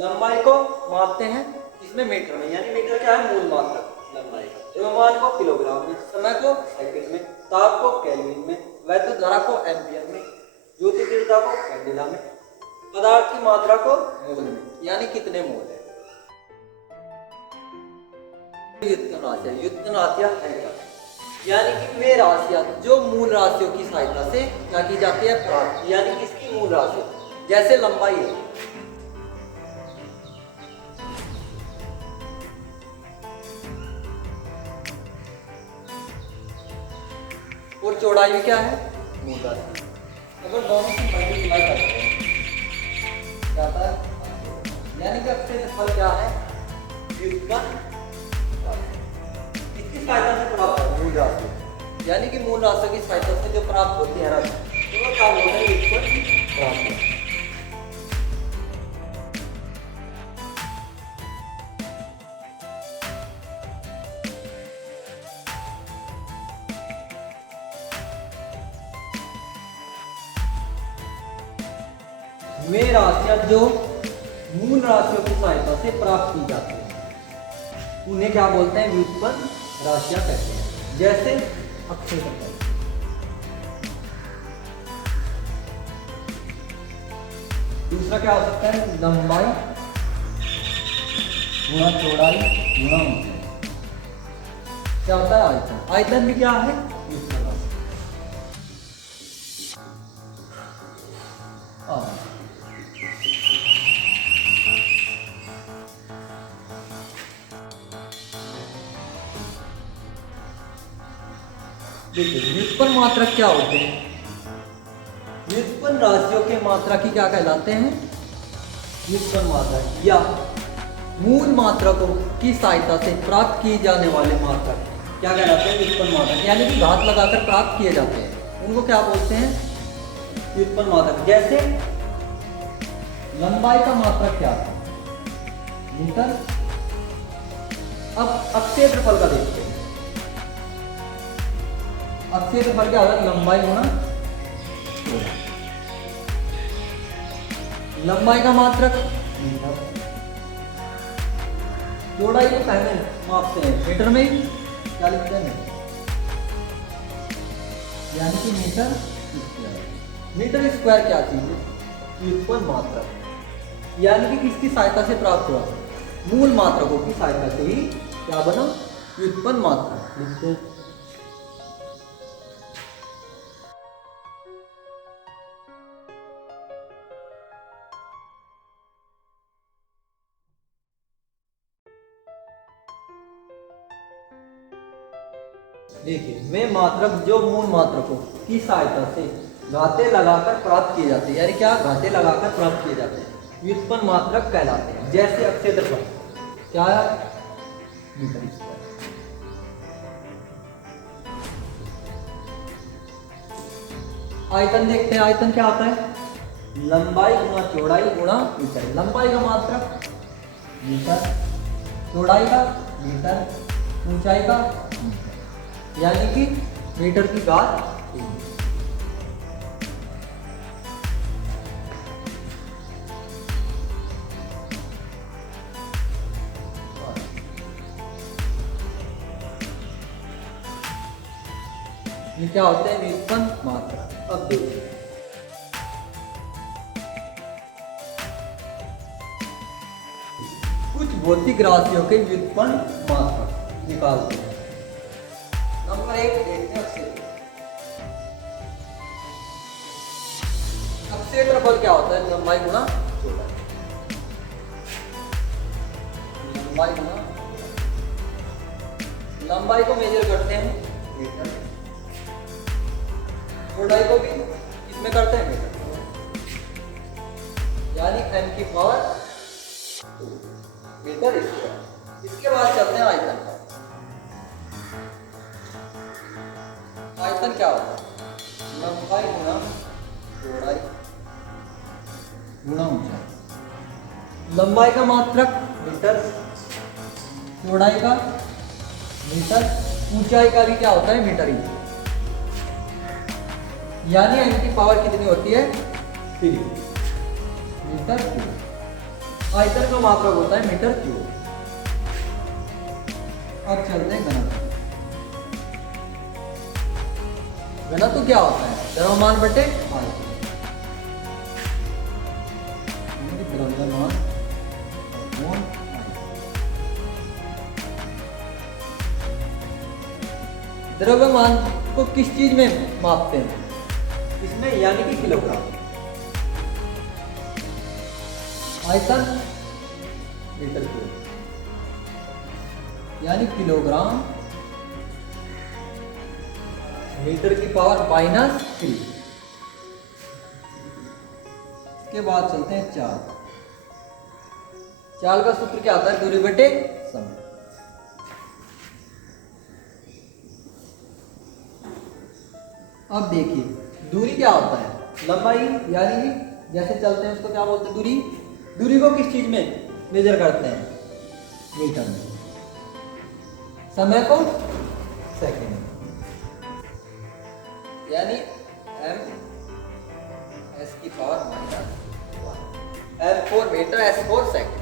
लंबाई को मापते हैं इसमें मीटर में, यानी मीटर क्या है, मूल मात्रक लंबाई का। द्रव्यमान को किलोग्राम में, समय को सेकंड में, ताप को केल्विन में, वैद्युत धारा को एम्पीयर में, ज्योति तीव्रता को कैंडेला में, पदार्थ की मात्रा को मोल में, यानी कितने मोल है। व्युत्पन्न राशियां, व्युत्पन्न राशियां है क्या, यानी कि वे राशियां जो मूल राशियों की सहायता से क्या की जाती है, प्राप्त, यानी कि इसकी मूल राशि। जैसे लंबाई है, और चौड़ाई भी क्या है, मूल राशि। अगर दोनों की मल्टीप्लाई करते हैं क्या आता है, यानी कि क्षेत्रफल क्या है, व्युत्पन्न इसकी सहायता से प्राप्त है मूल राशि, यानी कि मूल राशि की सहायता से जो प्राप्त होती है राशि तो क्या बोलते हैं, व्युत्पन्न राशि। वे राशियां जो मूल राशियों की सहायता से प्राप्त की जाती है उन्हें क्या बोलते हैं, व्युत्पन्न राशियां कहते हैं। जैसे अक्षय संख्या, दूसरा क्या हो सकता है, लंबाई गुणा चौड़ाई गुणा ऊंचाई। क्या होता है, आयतन। आयतन भी क्या है, देखिए व्युत्पन्न मात्रक क्या होते हैं, व्युत्पन्न राशियों के मात्रा की क्या कहलाते हैं, व्युत्पन्न मात्रक या मूल मात्रकों की सहायता से प्राप्त किए जाने वाले मात्रक क्या कहलाते हैं, व्युत्पन्न मात्रक। यानी कि घात लगाकर प्राप्त किए जाते हैं, उनको क्या बोलते हैं, व्युत्पन्न मात्रक। जैसे लंबाई का मात्रक क्या था, मीटर। अब क्षेत्रफल का देखते हैं, क्षेत्रफल क्या होगा, लंबाई गुणा चौड़ाई। लंबाई का मात्रक मीटर, चौड़ाई को पहले मापते हैं मीटर में, क्या लिखते हैं, यानी कि मीटर स्क्वायर। मीटर स्क्वायर क्या चीज है, व्युत्पन्न मात्रक। यानी कि किसकी सहायता से प्राप्त हुआ, मूल मात्रकों की सहायता से ही क्या बना, व्युत्पन्न मात्रक लिखते हैं। देखिए वे मात्रक जो मूल मात्रकों की सहायता से घाते लगाकर प्राप्त किए जाते हैं, यानी क्या, घाते लगाकर प्राप्त किए जाते हैं, व्युत्पन्न मात्रक कहलाते हैं। जैसे क्षेत्रफल क्या है, मीटर स्क्वायर। आयतन देखते हैं, आयतन क्या आता है, लंबाई गुणा चौड़ाई गुणा ऊंचाई। लंबाई का मात्रक मीटर, चौड़ाई का मीटर, ऊंचाई का मीटर। यानी कि मीटर की घात 3। ये क्या होते हैं, व्युत्पन्न मात्रक। अब देखिए कुछ भौतिक राशियों के व्युत्पन्न मात्रक निकालते हैं। नंबर 1 देखते हैं क्षेत्रफल क्या होता है, लंबाई गुणा चौड़ाई। लंबाई गुणा, लंबाई को मेजर करते हैं मीटर, चौड़ाई को भी इसमें करते हैं मीटर, यानी m की पावर 2 मीटर स्क्वायर। इसके बाद चलते हैं आयतन पर। आयतन क्या होता है, लंबाई गुणा चौड़ाई गुणा ऊंचाई। लंबाई का मात्रक मीटर, चौड़ाई का मीटर, ऊंचाई का भी क्या होता है, मीटर ही। यानी m की पावर कितनी होती है, 3 मीटर क्यूब। आयतन का मात्रक होता है मीटर क्यूब। अब चलते हैं घनत्व। घनत्व क्या होता है, द्रव्यमान बटे आयतन। द्रव्यमान अपॉन द्रव्यमान को किस चीज में मापते हैं, इसमें, यानी कि किलोग्राम। आयतन मीटर क्यूब, यानी किलोग्राम मीटर की पावर -3। इसके बाद चलते हैं चाल। चाल का सूत्र क्या आता है, दूरी बटे समय। अब देखिए दूरी क्या होता है, लंबाई, यानी कि जैसे चलते हैं उसको क्या बोलते हैं, दूरी। दूरी को किस चीज में मेजर करते हैं, मीटर में। समय को सेकंड, यानी m s की power -1, m4 metre, s4 second.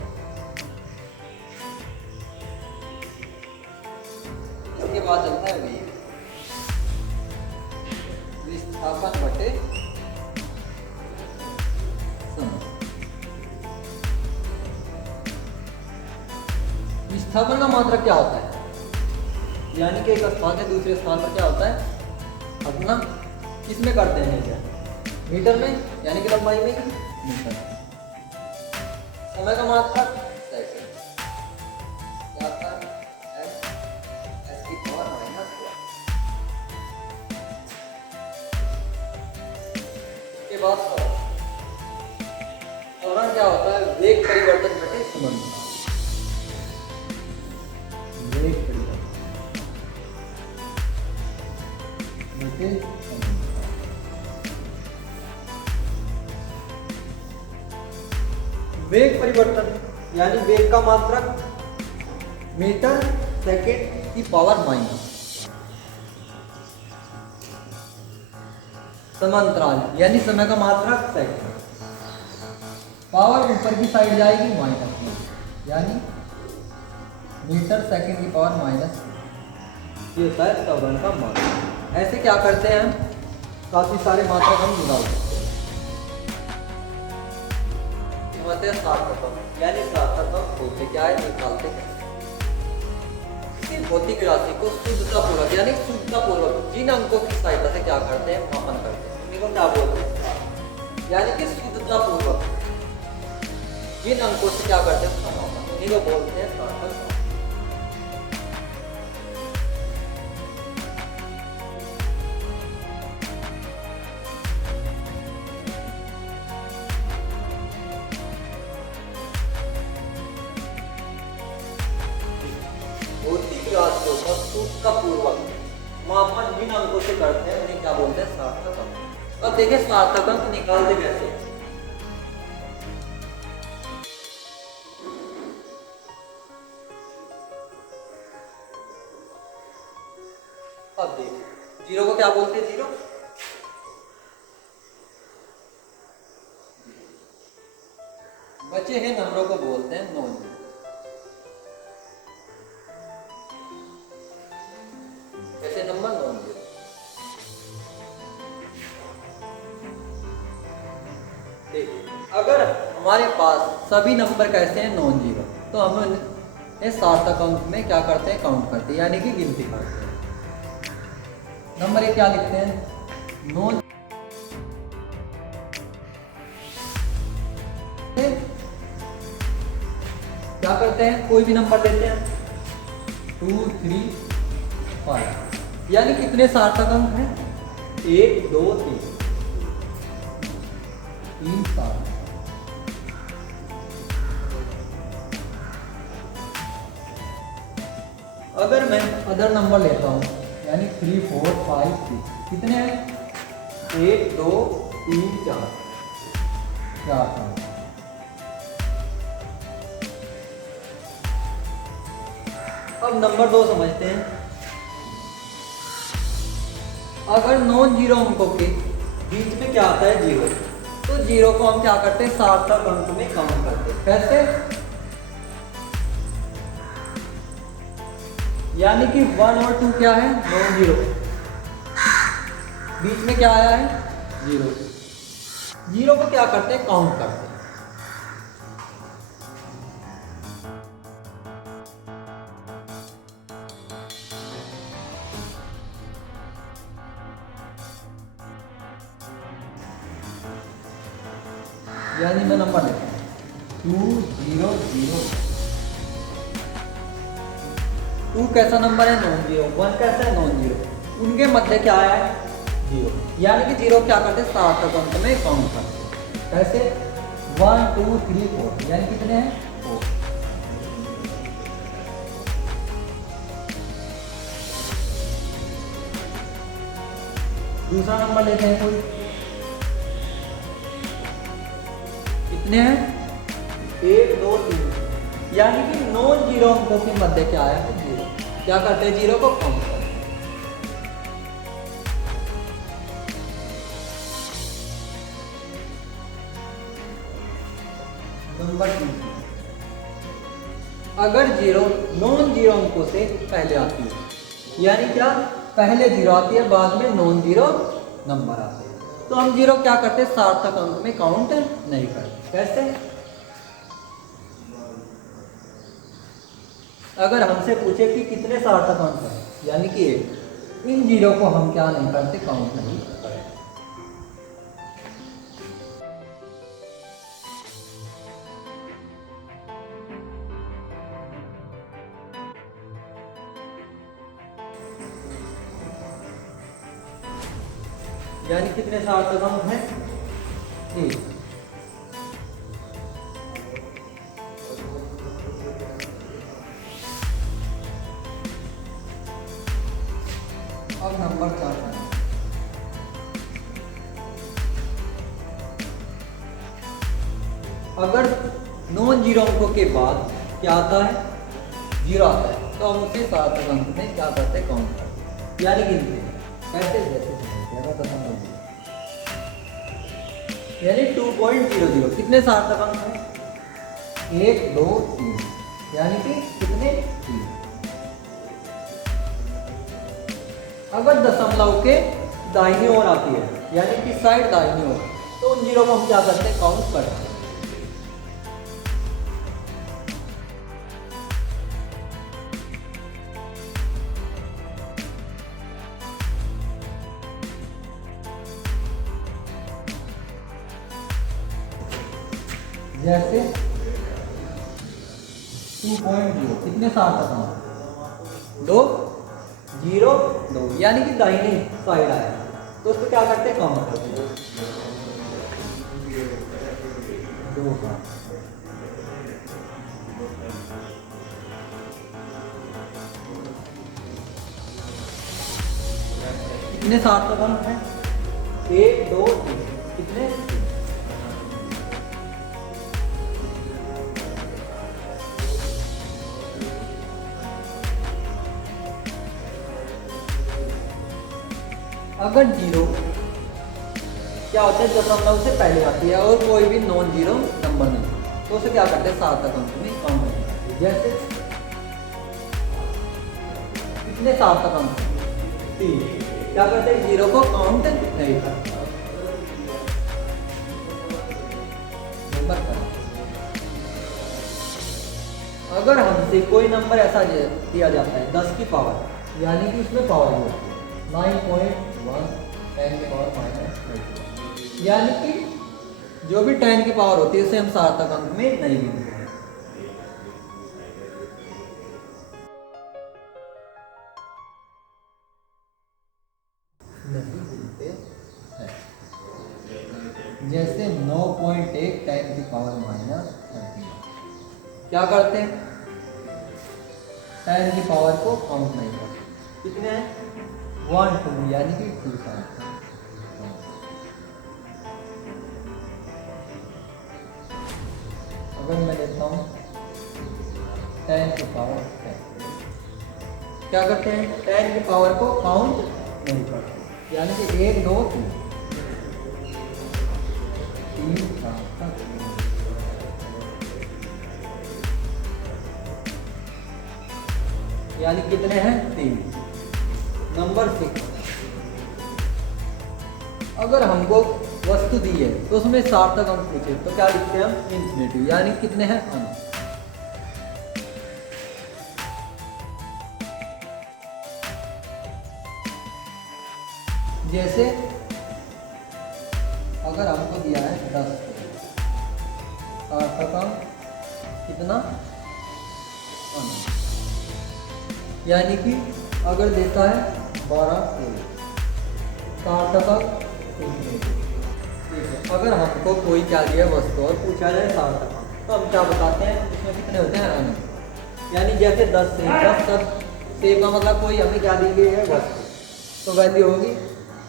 इसके बाद चलता है वेग, विस्थापन बटे समय। विस्थापन का मात्रक क्या होता है? यानी कि एक स्थान से दूसरे स्थान पर क्या होता है, अपना किसमें करते हैं क्या, मीटर में, यानी कि लंबाई में मीटर। समय का मात्रक सेकंड, क्या था एस की पावर माइनस 1। के बाद त्वरण क्या होता है, वेग परिवर्तन घटे समांतराल, वेग परिवर्तन घटे समांतराल। वेग परिवर्तन यानी वेग का मात्रक मीटर सेकंड की पावर माइनस, समांतराल यानी समय का मात्रक सेकंड, पावर ऊपर की साइड जाएगी माइनस में, यानी मीटर सेकंड की पावर माइनस, ये होता है त्वरण का मात्रक। ऐसे क्या करते हैं हम, काफी सारे मात्रक हम निकालते हैं, सार्थक, यानी सार्थक होते क्या है, निकालते हैं किसी भौतिक राशि को शुद्धतापूर्वक, यानी शुद्धतापूर्वक जिन अंकों की सहायता से क्या करते हैं, मापन करते हैं, इनको क्या बोलते हैं, यानी कि शुद्धतापूर्वक जिन अंकों से क्या करते हैं उसका मापन, इन्हीं को बोलते हैं सार्थक। भौतिक राशियों का शुद्धतापूर्वक मापन जिन अंकों से करते हैं उन्हें क्या बोलते हैं, सार्थक अंक। अब देखिए सार्थक अंक निकालते कैसे। अब देखिए जीरो को क्या बोलते हैं, जीरो बचे हैं नंबरों को बोलते हैं नॉन जीरो। कैसे नंबर नॉन जीरो, देखिए अगर हमारे पास सभी नंबर कैसे हैं नॉन जीरो, तो हम इन्हें सार्थक अंक में क्या करते हैं, काउंट करते हैं, यानी कि गिनती करते हैं। नंबर एक क्या लिखते हैं, नॉन क्या करते हैं, कोई भी नंबर देते हैं 2 3 5, यानी कितने सार्थक अंक हैं, 1 2 3 3 7। अगर मैं अदर नंबर लेता हूं, यानी 3 4 5 6, कितने हैं, 1 2 3 4 4 5। अब नंबर 2 समझते हैं। अगर नॉन जीरो अंकों के बीच में क्या आता है, जीरो, तो जीरो को हम क्या करते हैं, सार्थक अंक में काउंट करते हैं। कैसे, यानी कि 1 और 2 क्या है, नॉन जीरो, बीच में क्या आया है, जीरो, जीरो को क्या करते हैं, काउंट करते हैं। यानी मैं नंबर लेता हूं 2 0 0। 2 कैसा नंबर है, नॉन जीरो, 1 कैसा है, नॉन जीरो, उनके मध्य क्या आया है, जीरो, यानी कि जीरो क्या करते हैं, सार्थक अंक में काउंट करते हैं। कैसे, 1 2 3 4, यानी कितने हैं, 4। दूसरा नंबर लेते हैं कोई, कितने हैं, 1 2 3, यानी कि नॉन जीरो अंकों के मध्य क्या आया है, जीरो, क्या करते हैं, जीरो को काउंट करते हैं। नंबर 3, अगर जीरो नॉन जीरो अंकों से पहले आती है, यानी क्या, पहले जीरो आती है, बाद में नॉन जीरो नंबर आते हैं, तो हम जीरो क्या करते हैं, सार्थक अंक में काउंट नहीं करते। कैसे, अगर हमसे पूछे कि कितने सार्थक अंक हैं, यानी कि इन जीरो को हम क्या नहीं करते, काउंट नहीं करते। यानी कितने सार्थक अंक हैं, 1। अब नंबर 4 अगर नॉन जीरो अंकों के बाद क्या आता है, 0 आता है, तो हम उसे सार्थक अंक में क्या करते हैं, काउंट करते हैं, यानी गिनते हैं। कैसे, जैसे यानी 2.00 कितने सार्थक अंक हैं, 1 2 3, यानी कि कितने, 3। अगर दशमलव के दाहिनी ओर आती है, यानी कि साइड दाहिनी ओर, तो उन जीरो को हम क्या करते हैं, काउंट करते हैं। जैसे 2.0 कितने सार्थक अंक, 2 0 2, यानी कि दाहिनी साइड आया, तो उसको क्या करते हैं, काउंट करते हैं, 2 का। कितने सार्थक अंक हैं, 1 2 3, कितने, अगर जीरो क्या होता है, दशमलव से पहले आती है और कोई भी नॉन जीरो नंबर नहीं, तो उसे क्या करते हैं, सार्थक अंक में काउंट करते हैं। जैसे कितने सार्थक अंक, 3, क्या करते हैं, जीरो को काउंट नहीं करते, नंबर का। अगर हमसे कोई नंबर ऐसा दिया जाता है 10 की पावर, यानी कि उसमें पावर होती है 9.1 10 की पावर -8, यानी कि जो भी 10 की पावर होती है उसे हम सार्थक अंक में नहीं गिनते हैं। नहीं गिनते हैं। जैसे 9.1 10 की पावर -13, क्या करते हैं, 10 की पावर को काउंट नहीं करते, कितने हैं, 1 2, यानी कि 2 सार्थक। अगर मैं लेता हूँ 10 की पावर 10, क्या करते हैं, 10 की पावर को काउंट नहीं करते, यानी कि 1 2 3 सार्थक। यानी कितने हैं, 3। नंबर 6, अगर हमको वस्तु दी है तो उसमें सार्थक अंक पूछे तो क्या लिखते हैं हम, इंफिनिटी, यानी कितने हैं, अंक। जैसे अगर हमको दिया है 10, सार्थक अंक कितना, अंक, यानी कि अगर देता है 12 सार्थक अंक इंफिनिटी। अगर हमको कोई क्या दिया वस्तु और पूछा जाए सार्थक अंक, तो हम क्या बताते हैं, इसमें कितने होते हैं, अंक। यानी जैसे 10 से 10 तक, सेब का मतलब कोई हमें क्या दी गई है, वस्तु, तो वैल्यू होगी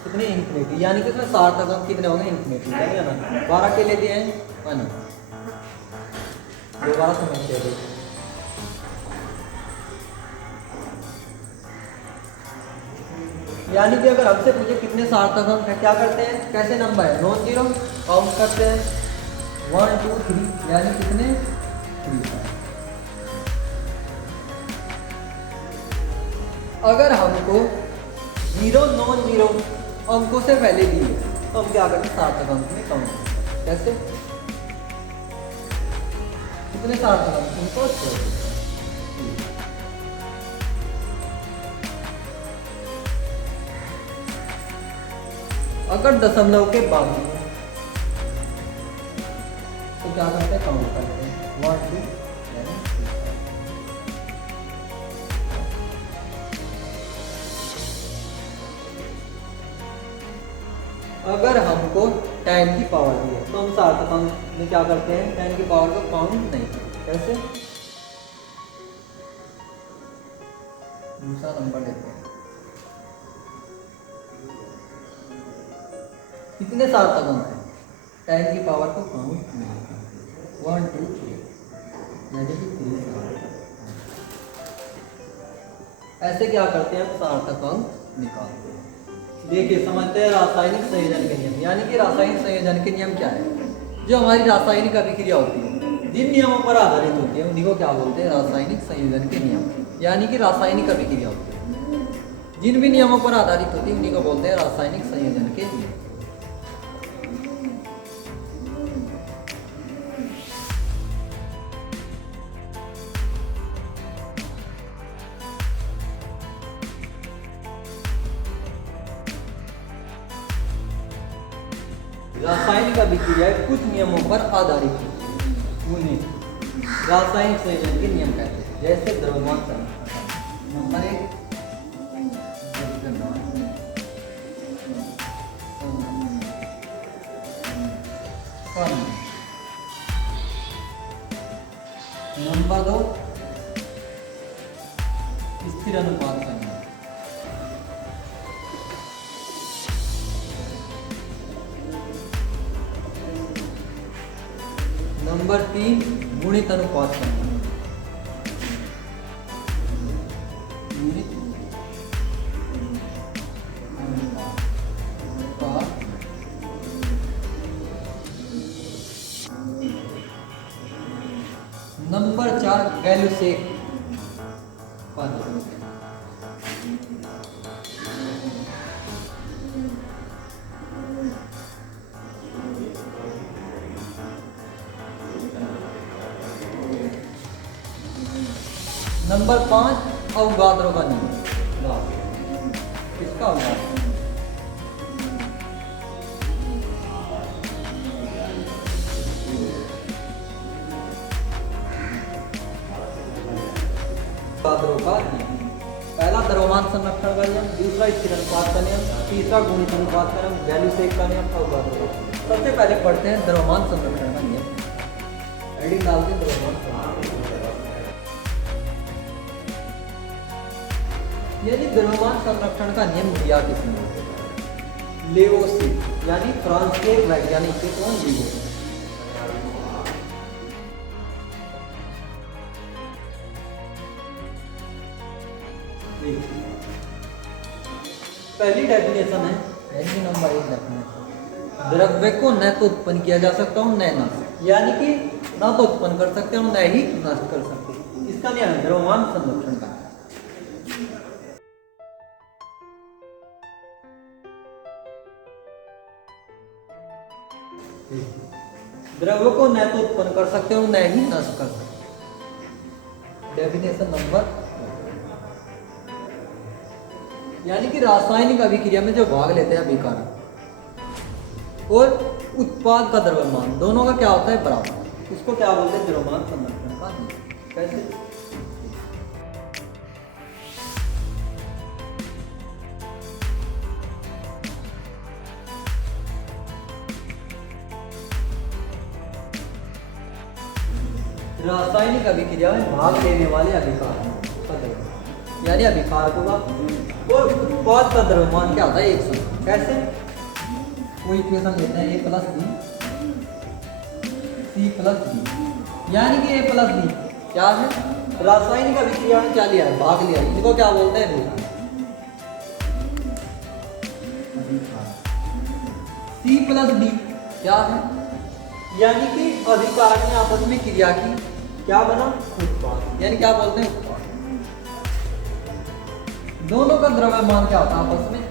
कितनी, इंफिनिटी, यानी कि इसमें सार्थक अंक कितने होंगे, इंफिनिटी, यानी अनंत। 12 के लिए दिए हैं अनंत, दोबारा समझते हैं। यानी कि अगर हमसे पूछे कितने सार्थक अंक है, क्या करते हैं, कैसे नंबर है, नॉन जीरो, काउंट करते हैं 1 2 3, यानी कितने, 3। अगर हमको जीरो नॉन जीरो अंकों से पहले दिए तो हम क्या करते हैं, सार्थक अंक में काउंट करते हैं। कैसे, कितने सार्थक अंक, उनको अगर दशमलव के बाद तो क्या करते हैं, काउंट करते हैं 1 2 अगर हमको 10 की पावर दी है तो हम सार्थक अंक में क्या करते हैं, 10 की पावर को काउंट नहीं करते। कैसे? दूसरा नंबर लेते हैं, कितने सार्थक अंक हैं, 10 की पावर को काउंट नहीं करते, 1 2 3 यानी कि 3 सार्थक। ऐसे क्या करते हैं, हम सार्थक अंक निकालते हैं। देखिए समझते हैं रासायनिक संयोजन के नियम। यानी कि रासायनिक संयोजन के नियम क्या है, जो हमारी रासायनिक अभिक्रिया होती है जिन नियमों पर आधारित होती है उन्हीं को क्या बोलते हैं, रासायनिक संयोजन के नियम। यानी कि रासायनिक अभिक्रिया होती है जिन भी नियमों पर आधारित होती है उन्हीं को बोलते हैं रासायनिक संयोजन के नियम। रासायनिक अभिक्रिया कुछ नियमों पर आधारित है, उन्हें रासायनिक संयोजन के नियम कहते हैं। जैसे द्रव्यमान संरक्षण, नंबर 1 नंबर 2 स्थिर अनुपात का नियम, नंबर 3 गुणित अनुपात का नियम, गुणित अनुपात। नंबर 4 गैलुसेक पद्धति। नंबर 5 अवगाद्रो का नियम। इसका अवगाद्रो का नियम। पहला द्रव्यमान संरक्षण का नियम, दूसरा स्थिर अनुपात का नियम, तीसरा गुणित अनुपात का नियम, गैलुसेक का नियम, अवगाद्रो का। सबसे पहले पढ़ते हैं द्रव्यमान संरक्षण का नियम। हेडिंग डालते हैं द्रव्यमान संरक्षण। यानी द्रव्यमान संरक्षण का नियम दिया किसने, लेवोसी, यानी फ्रांस के वैज्ञानिक थे। कौन? लेवोसी। पहली डेफिनेशन है, पहली नंबर 1 डेफिनेशन, द्रव्य को न तो उत्पन्न किया जा सकता हूँ न नष्ट, यानी कि न तो उत्पन्न कर सकते हैं न ही नष्ट कर सकते। इसका नियम है द्रव्यमान संरक्षण का। द्रव्य को न तो उत्पन्न कर सकते हो न ही नष्ट कर सकते। डेफिनेशन नंबर, यानी कि रासायनिक अभिक्रिया में जो भाग लेते हैं अभिकारक और उत्पाद का द्रव्यमान दोनों का क्या होता है, बराबर। उसको क्या बोलते हैं, द्रव्यमान संरक्षण का नियम। कैसे? रासायनिक अभिक्रिया में भाग लेने वाले अभिकारक, यानी अभिकारकों का और उत्पाद का द्रव्यमान क्या होता है, एक समान। कैसे? कोई इक्वेशन लेते हैं, a + b c + d, यानी कि a + b क्या है, रासायनिक अभिक्रिया में क्या लिया है, भाग लिया है। इनको क्या बोलते हैं, c + d क्या है, यानी कि अभिकारक ने आपस में क्रिया की, क्या बना, उत्पाद, यानी क्या बोलते हैं, उत्पाद। दोनों का द्रव्यमान क्या होता है, आपस में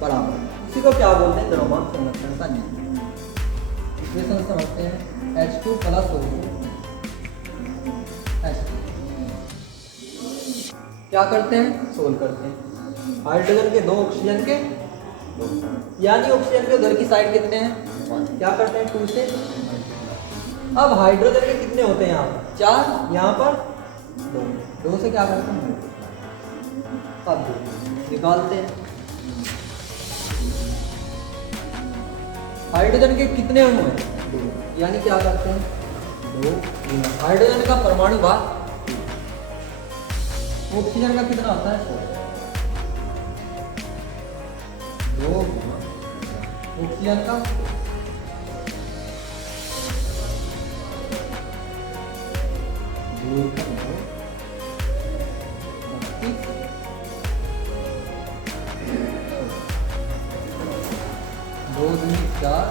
बराबर। इसी को क्या बोलते हैं, द्रव्यमान संरक्षण का नियम। इक्वेशन समझते हैं, H2 + O2 H2 क्या करते हैं, सोल्व करते हैं। हाइड्रोजन के 2 ऑक्सीजन के यानी ऑक्सीजन के उधर की साइड कितने हैं? 1। क्या करते हैं 2 से। अब हाइड्रोजन के कितने होते हैं यहाँ पर? 4, यहाँ पर 2 से क्या करते हैं? अब निकालते हैं। हाइड्रोजन के कितने अणु हैं? 2, यानी क्या करते हैं 2 हाइड्रोजन का परमाणु भार। ऑक्सीजन का कितना होता है? 2 ऑक्सीजन का 2 दूनी 4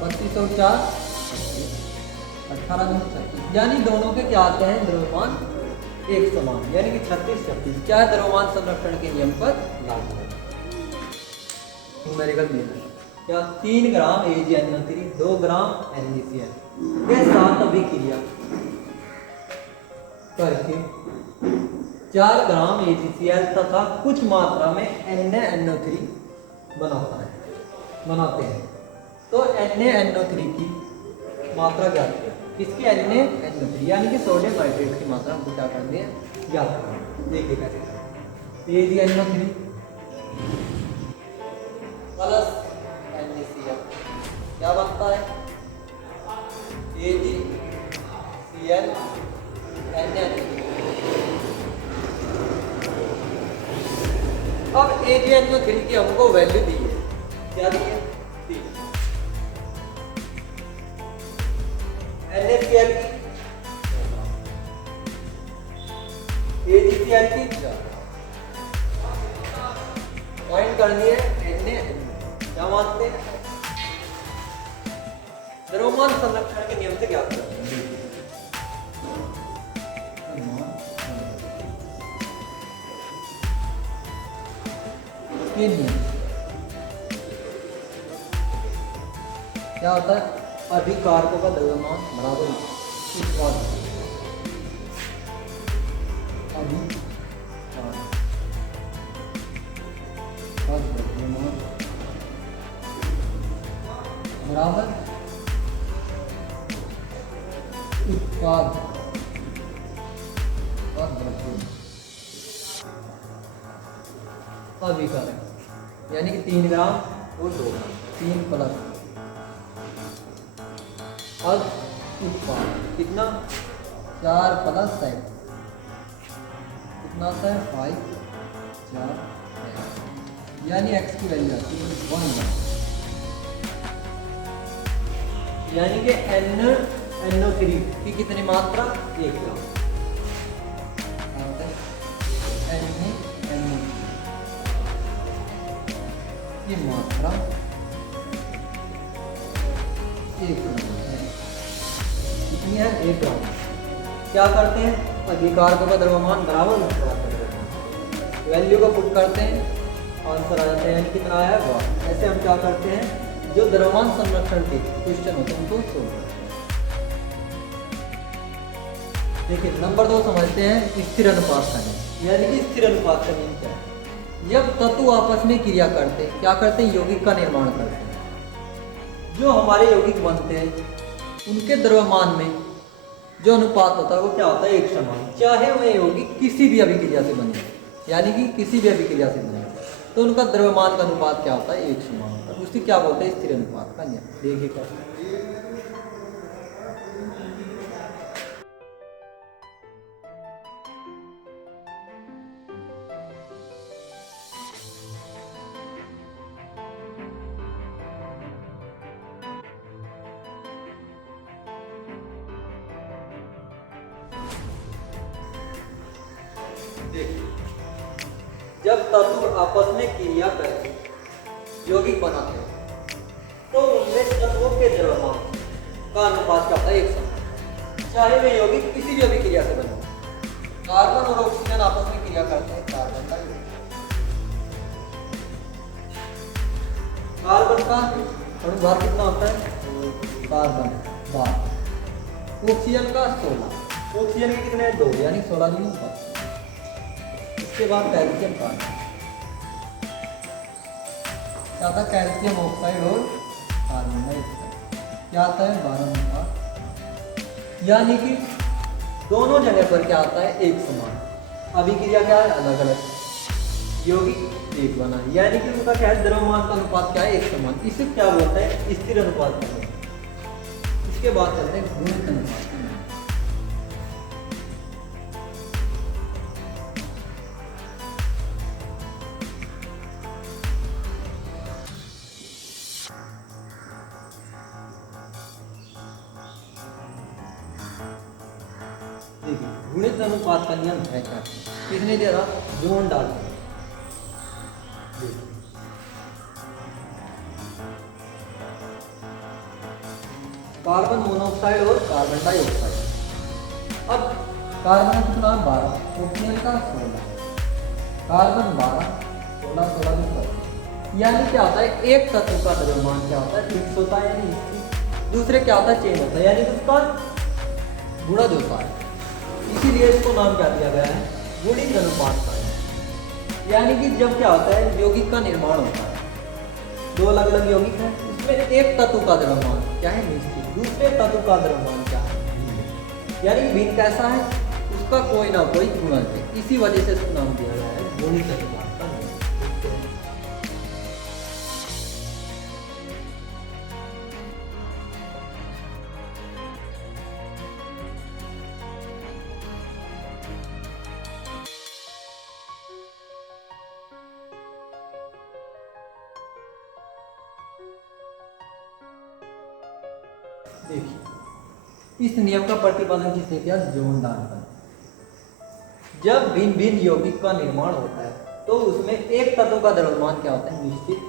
25 और 4 18 में 36, यानी दोनों के क्या आते हैं द्रव्यमान एक समान, यानी कि 36 क्या है द्रव्यमान संरक्षण के नियम पर लागू है। न्यूमेरिकल नियम क्या 3 ग्राम AgNO3 2 ग्राम NaCl के साथ अभिक्रिया करके 4 ग्राम AgCl तथा कुछ मात्रा में NaNO3 बनाते हैं। तो NaNO3 की मात्रा ज्ञात करें। किसकी? NaNO3 यानी कि सोडियम नाइट्रेट की मात्रा हमको क्या करनी है? ज्ञात करनी है। देखिए कैसे करें। AgNO3 प्लस NaCl क्या बनता है? AgCl NaCl। अब AgNO3 की हमको वैल्यू दी है, क्या दी है? 3। NaCl की AgCl की पॉइंट करनी है NaNO। क्या मानते हैं? द्रव्यमान संरक्षण के नियम से क्या करते हैं? क्या होता है? अभिकारकों का द्रव्यमान बराबर द्रव्यमान बराबर उत्पाद और द्रव्यमान अभिकारक, यानी कि 3 ग्राम और 2 ग्राम 3 प्लस अब उत्पाद कितना? 4 प्लस 7 कितना होता है? 5 4 यानी x की वैल्यू आती है 1 ग्राम, यानी कि NaNO3 की कितनी मात्रा? 1 ग्राम। NaNO3 की मात्रा 1 ग्राम कितनी है? 1 ग्राम। क्या करते हैं? अभिकारकों का द्रव्यमान बराबर वैल्यू को पुट करते हैं, आंसर आ जाता है, यानी कितना आया? 1। ऐसे हम क्या करते हैं? जो द्रव्यमान संरक्षण के क्वेश्चन होते हैं उनको सोल्व करते हैं। देखिए नंबर 2 समझते हैं स्थिर अनुपात का नियम, यानी कि स्थिर अनुपात का नियम क्या है? जब तत्व आपस में क्रिया करते हैं क्या करते हैं? यौगिक का निर्माण करते हैं। जो हमारे यौगिक बनते हैं उनके द्रव्यमान में जो अनुपात होता है वो क्या होता है? एक समान, चाहे वह यौगिक किसी भी अभिक्रिया से बने, यानी कि किसी भी अभिक्रिया से बने तो उनका द्रव्यमान का अनुपात क्या होता है? एक समान होता है। उसी क्या बोलते हैं? स्थिर अनुपात का नियम। देखिए कैसे। जब तत्व आपस में क्रिया करके यौगिक बनाते हैं तो उनमें तत्वों के द्रव्यमान का अनुपात क्या होता है? एक समान, चाहे वे यौगिक किसी भी अभिक्रिया से बने। कार्बन और ऑक्सीजन आपस में क्रिया करते हैं, कार्बन का अणुभार कितना होता है? कार्बन 12, ऑक्सीजन का 16, ऑक्सीजन के कितने? 2, यानी 16 नहीं होता। उसके बाद कैल्शियम कार्बन, क्या आता है कैल्शियम ऑक्साइड और कार्बन डाइऑक्साइड, क्या आता है 12 अनुपात। यानी कि दोनों जगह पर क्या आता है एक समान। अभिक्रिया क्या है अलग अलग, यौगिक एक बना, यानी कि उनका क्या है द्रव्यमान का अनुपात क्या है एक समान। इसे क्या बोलते हैं स्थिर अनुपात। इसके बाद चलते हैं गुणित अनुपात। देखिए गुणित अनुपात का नियम है क्या, किसने दिया था, जॉन डाल्टन। कार्बन मोनोऑक्साइड और कार्बन डाइऑक्साइड। अब कार्बन का कितना 12, ऑक्सीजन का 16, कार्बन 12 16 16 भी 12। यानी क्या होता है एक तत्व का द्रव्यमान क्या होता है फिक्स होता है, यानी दूसरे क्या होता है चेंज होता है, यानी कि उसका गुणज होता है। इसीलिए इसको नाम क्या दिया गया है गुणित अनुपात का है। यानी कि जब क्या होता है यौगिक का निर्माण होता है, दो अलग अलग यौगिक हैं, उसमें एक तत्व का द्रव्यमान क्या है निश्चित, दूसरे तत्व का द्रव्यमान क्या है, यानी भिन्न कैसा है उसका कोई ना कोई गुणज है। इसी वजह से इसको नाम दिया गया है गुणित अनुपात का नियम। देखिए इस नियम का प्रतिपादन किसने किया, जॉन डाल्टन। जब भिन्न भिन्न यौगिक का निर्माण होता है तो उसमें एक तत्व का द्रव्यमान क्या होता है निश्चित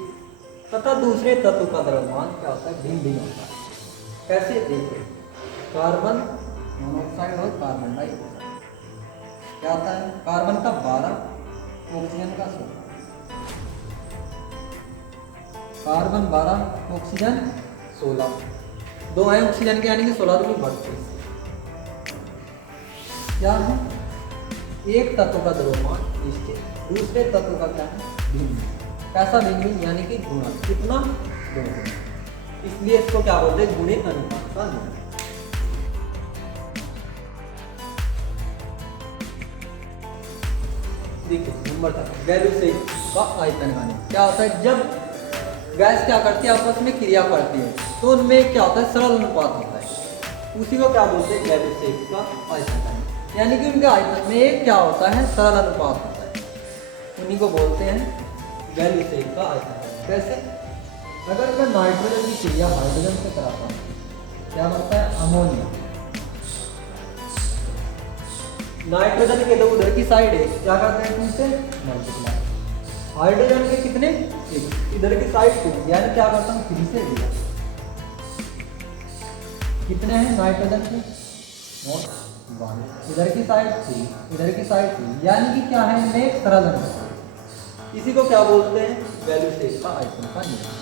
तथा दूसरे तत्व का द्रव्यमान क्या होता है भिन्न भिन्न होता है। कैसे देखिए कार्बन मोनोऑक्साइड और कार्बन डाइऑक्साइड क्या होता है, कार्बन का 12 ऑक्सीजन का 16, कार्बन 12 ऑक्सीजन 16, दो है ऑक्सीजन के यानी कि 16 दूनी 32। क्या है एक तत्व का द्रव्यमान निश्चित, दूसरे तत्व का क्या है भिन्न। कैसा भिन्न, यानी कि गुणा, कितना 2 गुना। इसलिए इसको क्या बोलते हैं गुणित अनुपात का नियम। देखिए नंबर तक गैस का आयतन का नियम क्या होता है, जब गैस क्या करती है आपस में क्रिया करती है तो उनमें क्या होता है सरल अनुपात होता है, उसी को क्या बोलते हैं गैस का आयतन का नियम। यानी कि उनके आयतन में एक क्या होता है सरल अनुपात होता है, उन्हीं को बोलते हैं गैस का आयतन। कैसे, अगर मैं नाइट्रोजन की क्रिया हाइड्रोजन से कराता हूँ क्या बनता है अमोनिया, नाइट्रोजन के दो उधर की साइड है क्या करते हैं 2 से मल्टीप्लाई, हाइड्रोजन के कितने एक इधर की साइड 2, यानी क्या करता हूँ 3 से दिया। कितने हैं नाइट्रोजन के 1, इधर की साइड 3, इधर की साइड 3, यानी कि क्या है इनमें एक सरल अनुपात। इसी को क्या बोलते हैं गैस का आयतन का नियम।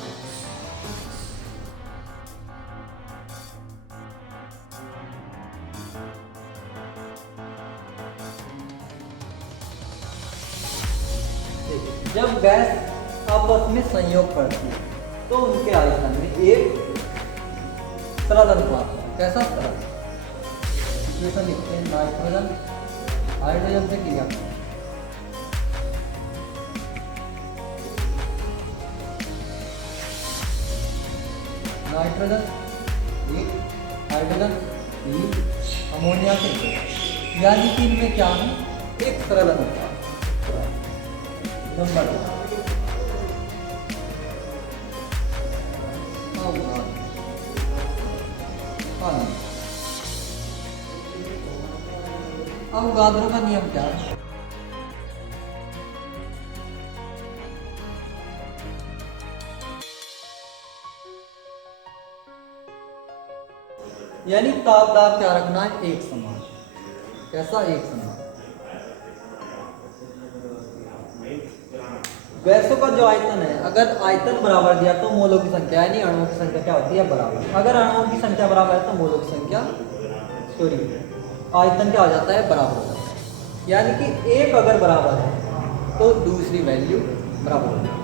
जब गैस आपस में संयोग करती है तो उनके आयतन में एक सरल अनुपात है। कैसा सरल, इक्वेशन लिखते हैं नाइट्रोजन हाइड्रोजन से क्रिया करते हैं, नाइट्रोजन 1 हाइड्रोजन 3 अमोनिया के 2, यानी कि इनमें क्या है एक सरल अनुपात। नंबर अवोगाद्रो का नियम क्या है, यानी ताप दाब क्या रखना है एक समान। कैसा एक समान, गैसों का जो आयतन है अगर आयतन बराबर दिया तो मोलों की संख्या यानी अणुओं की संख्या क्या होती है बराबर। अगर अणुओं की संख्या बराबर है तो मोलों की संख्या आयतन क्या हो जाता है बराबर हो जाता है। यानी कि एक अगर बराबर है तो दूसरी वैल्यू बराबर होगी।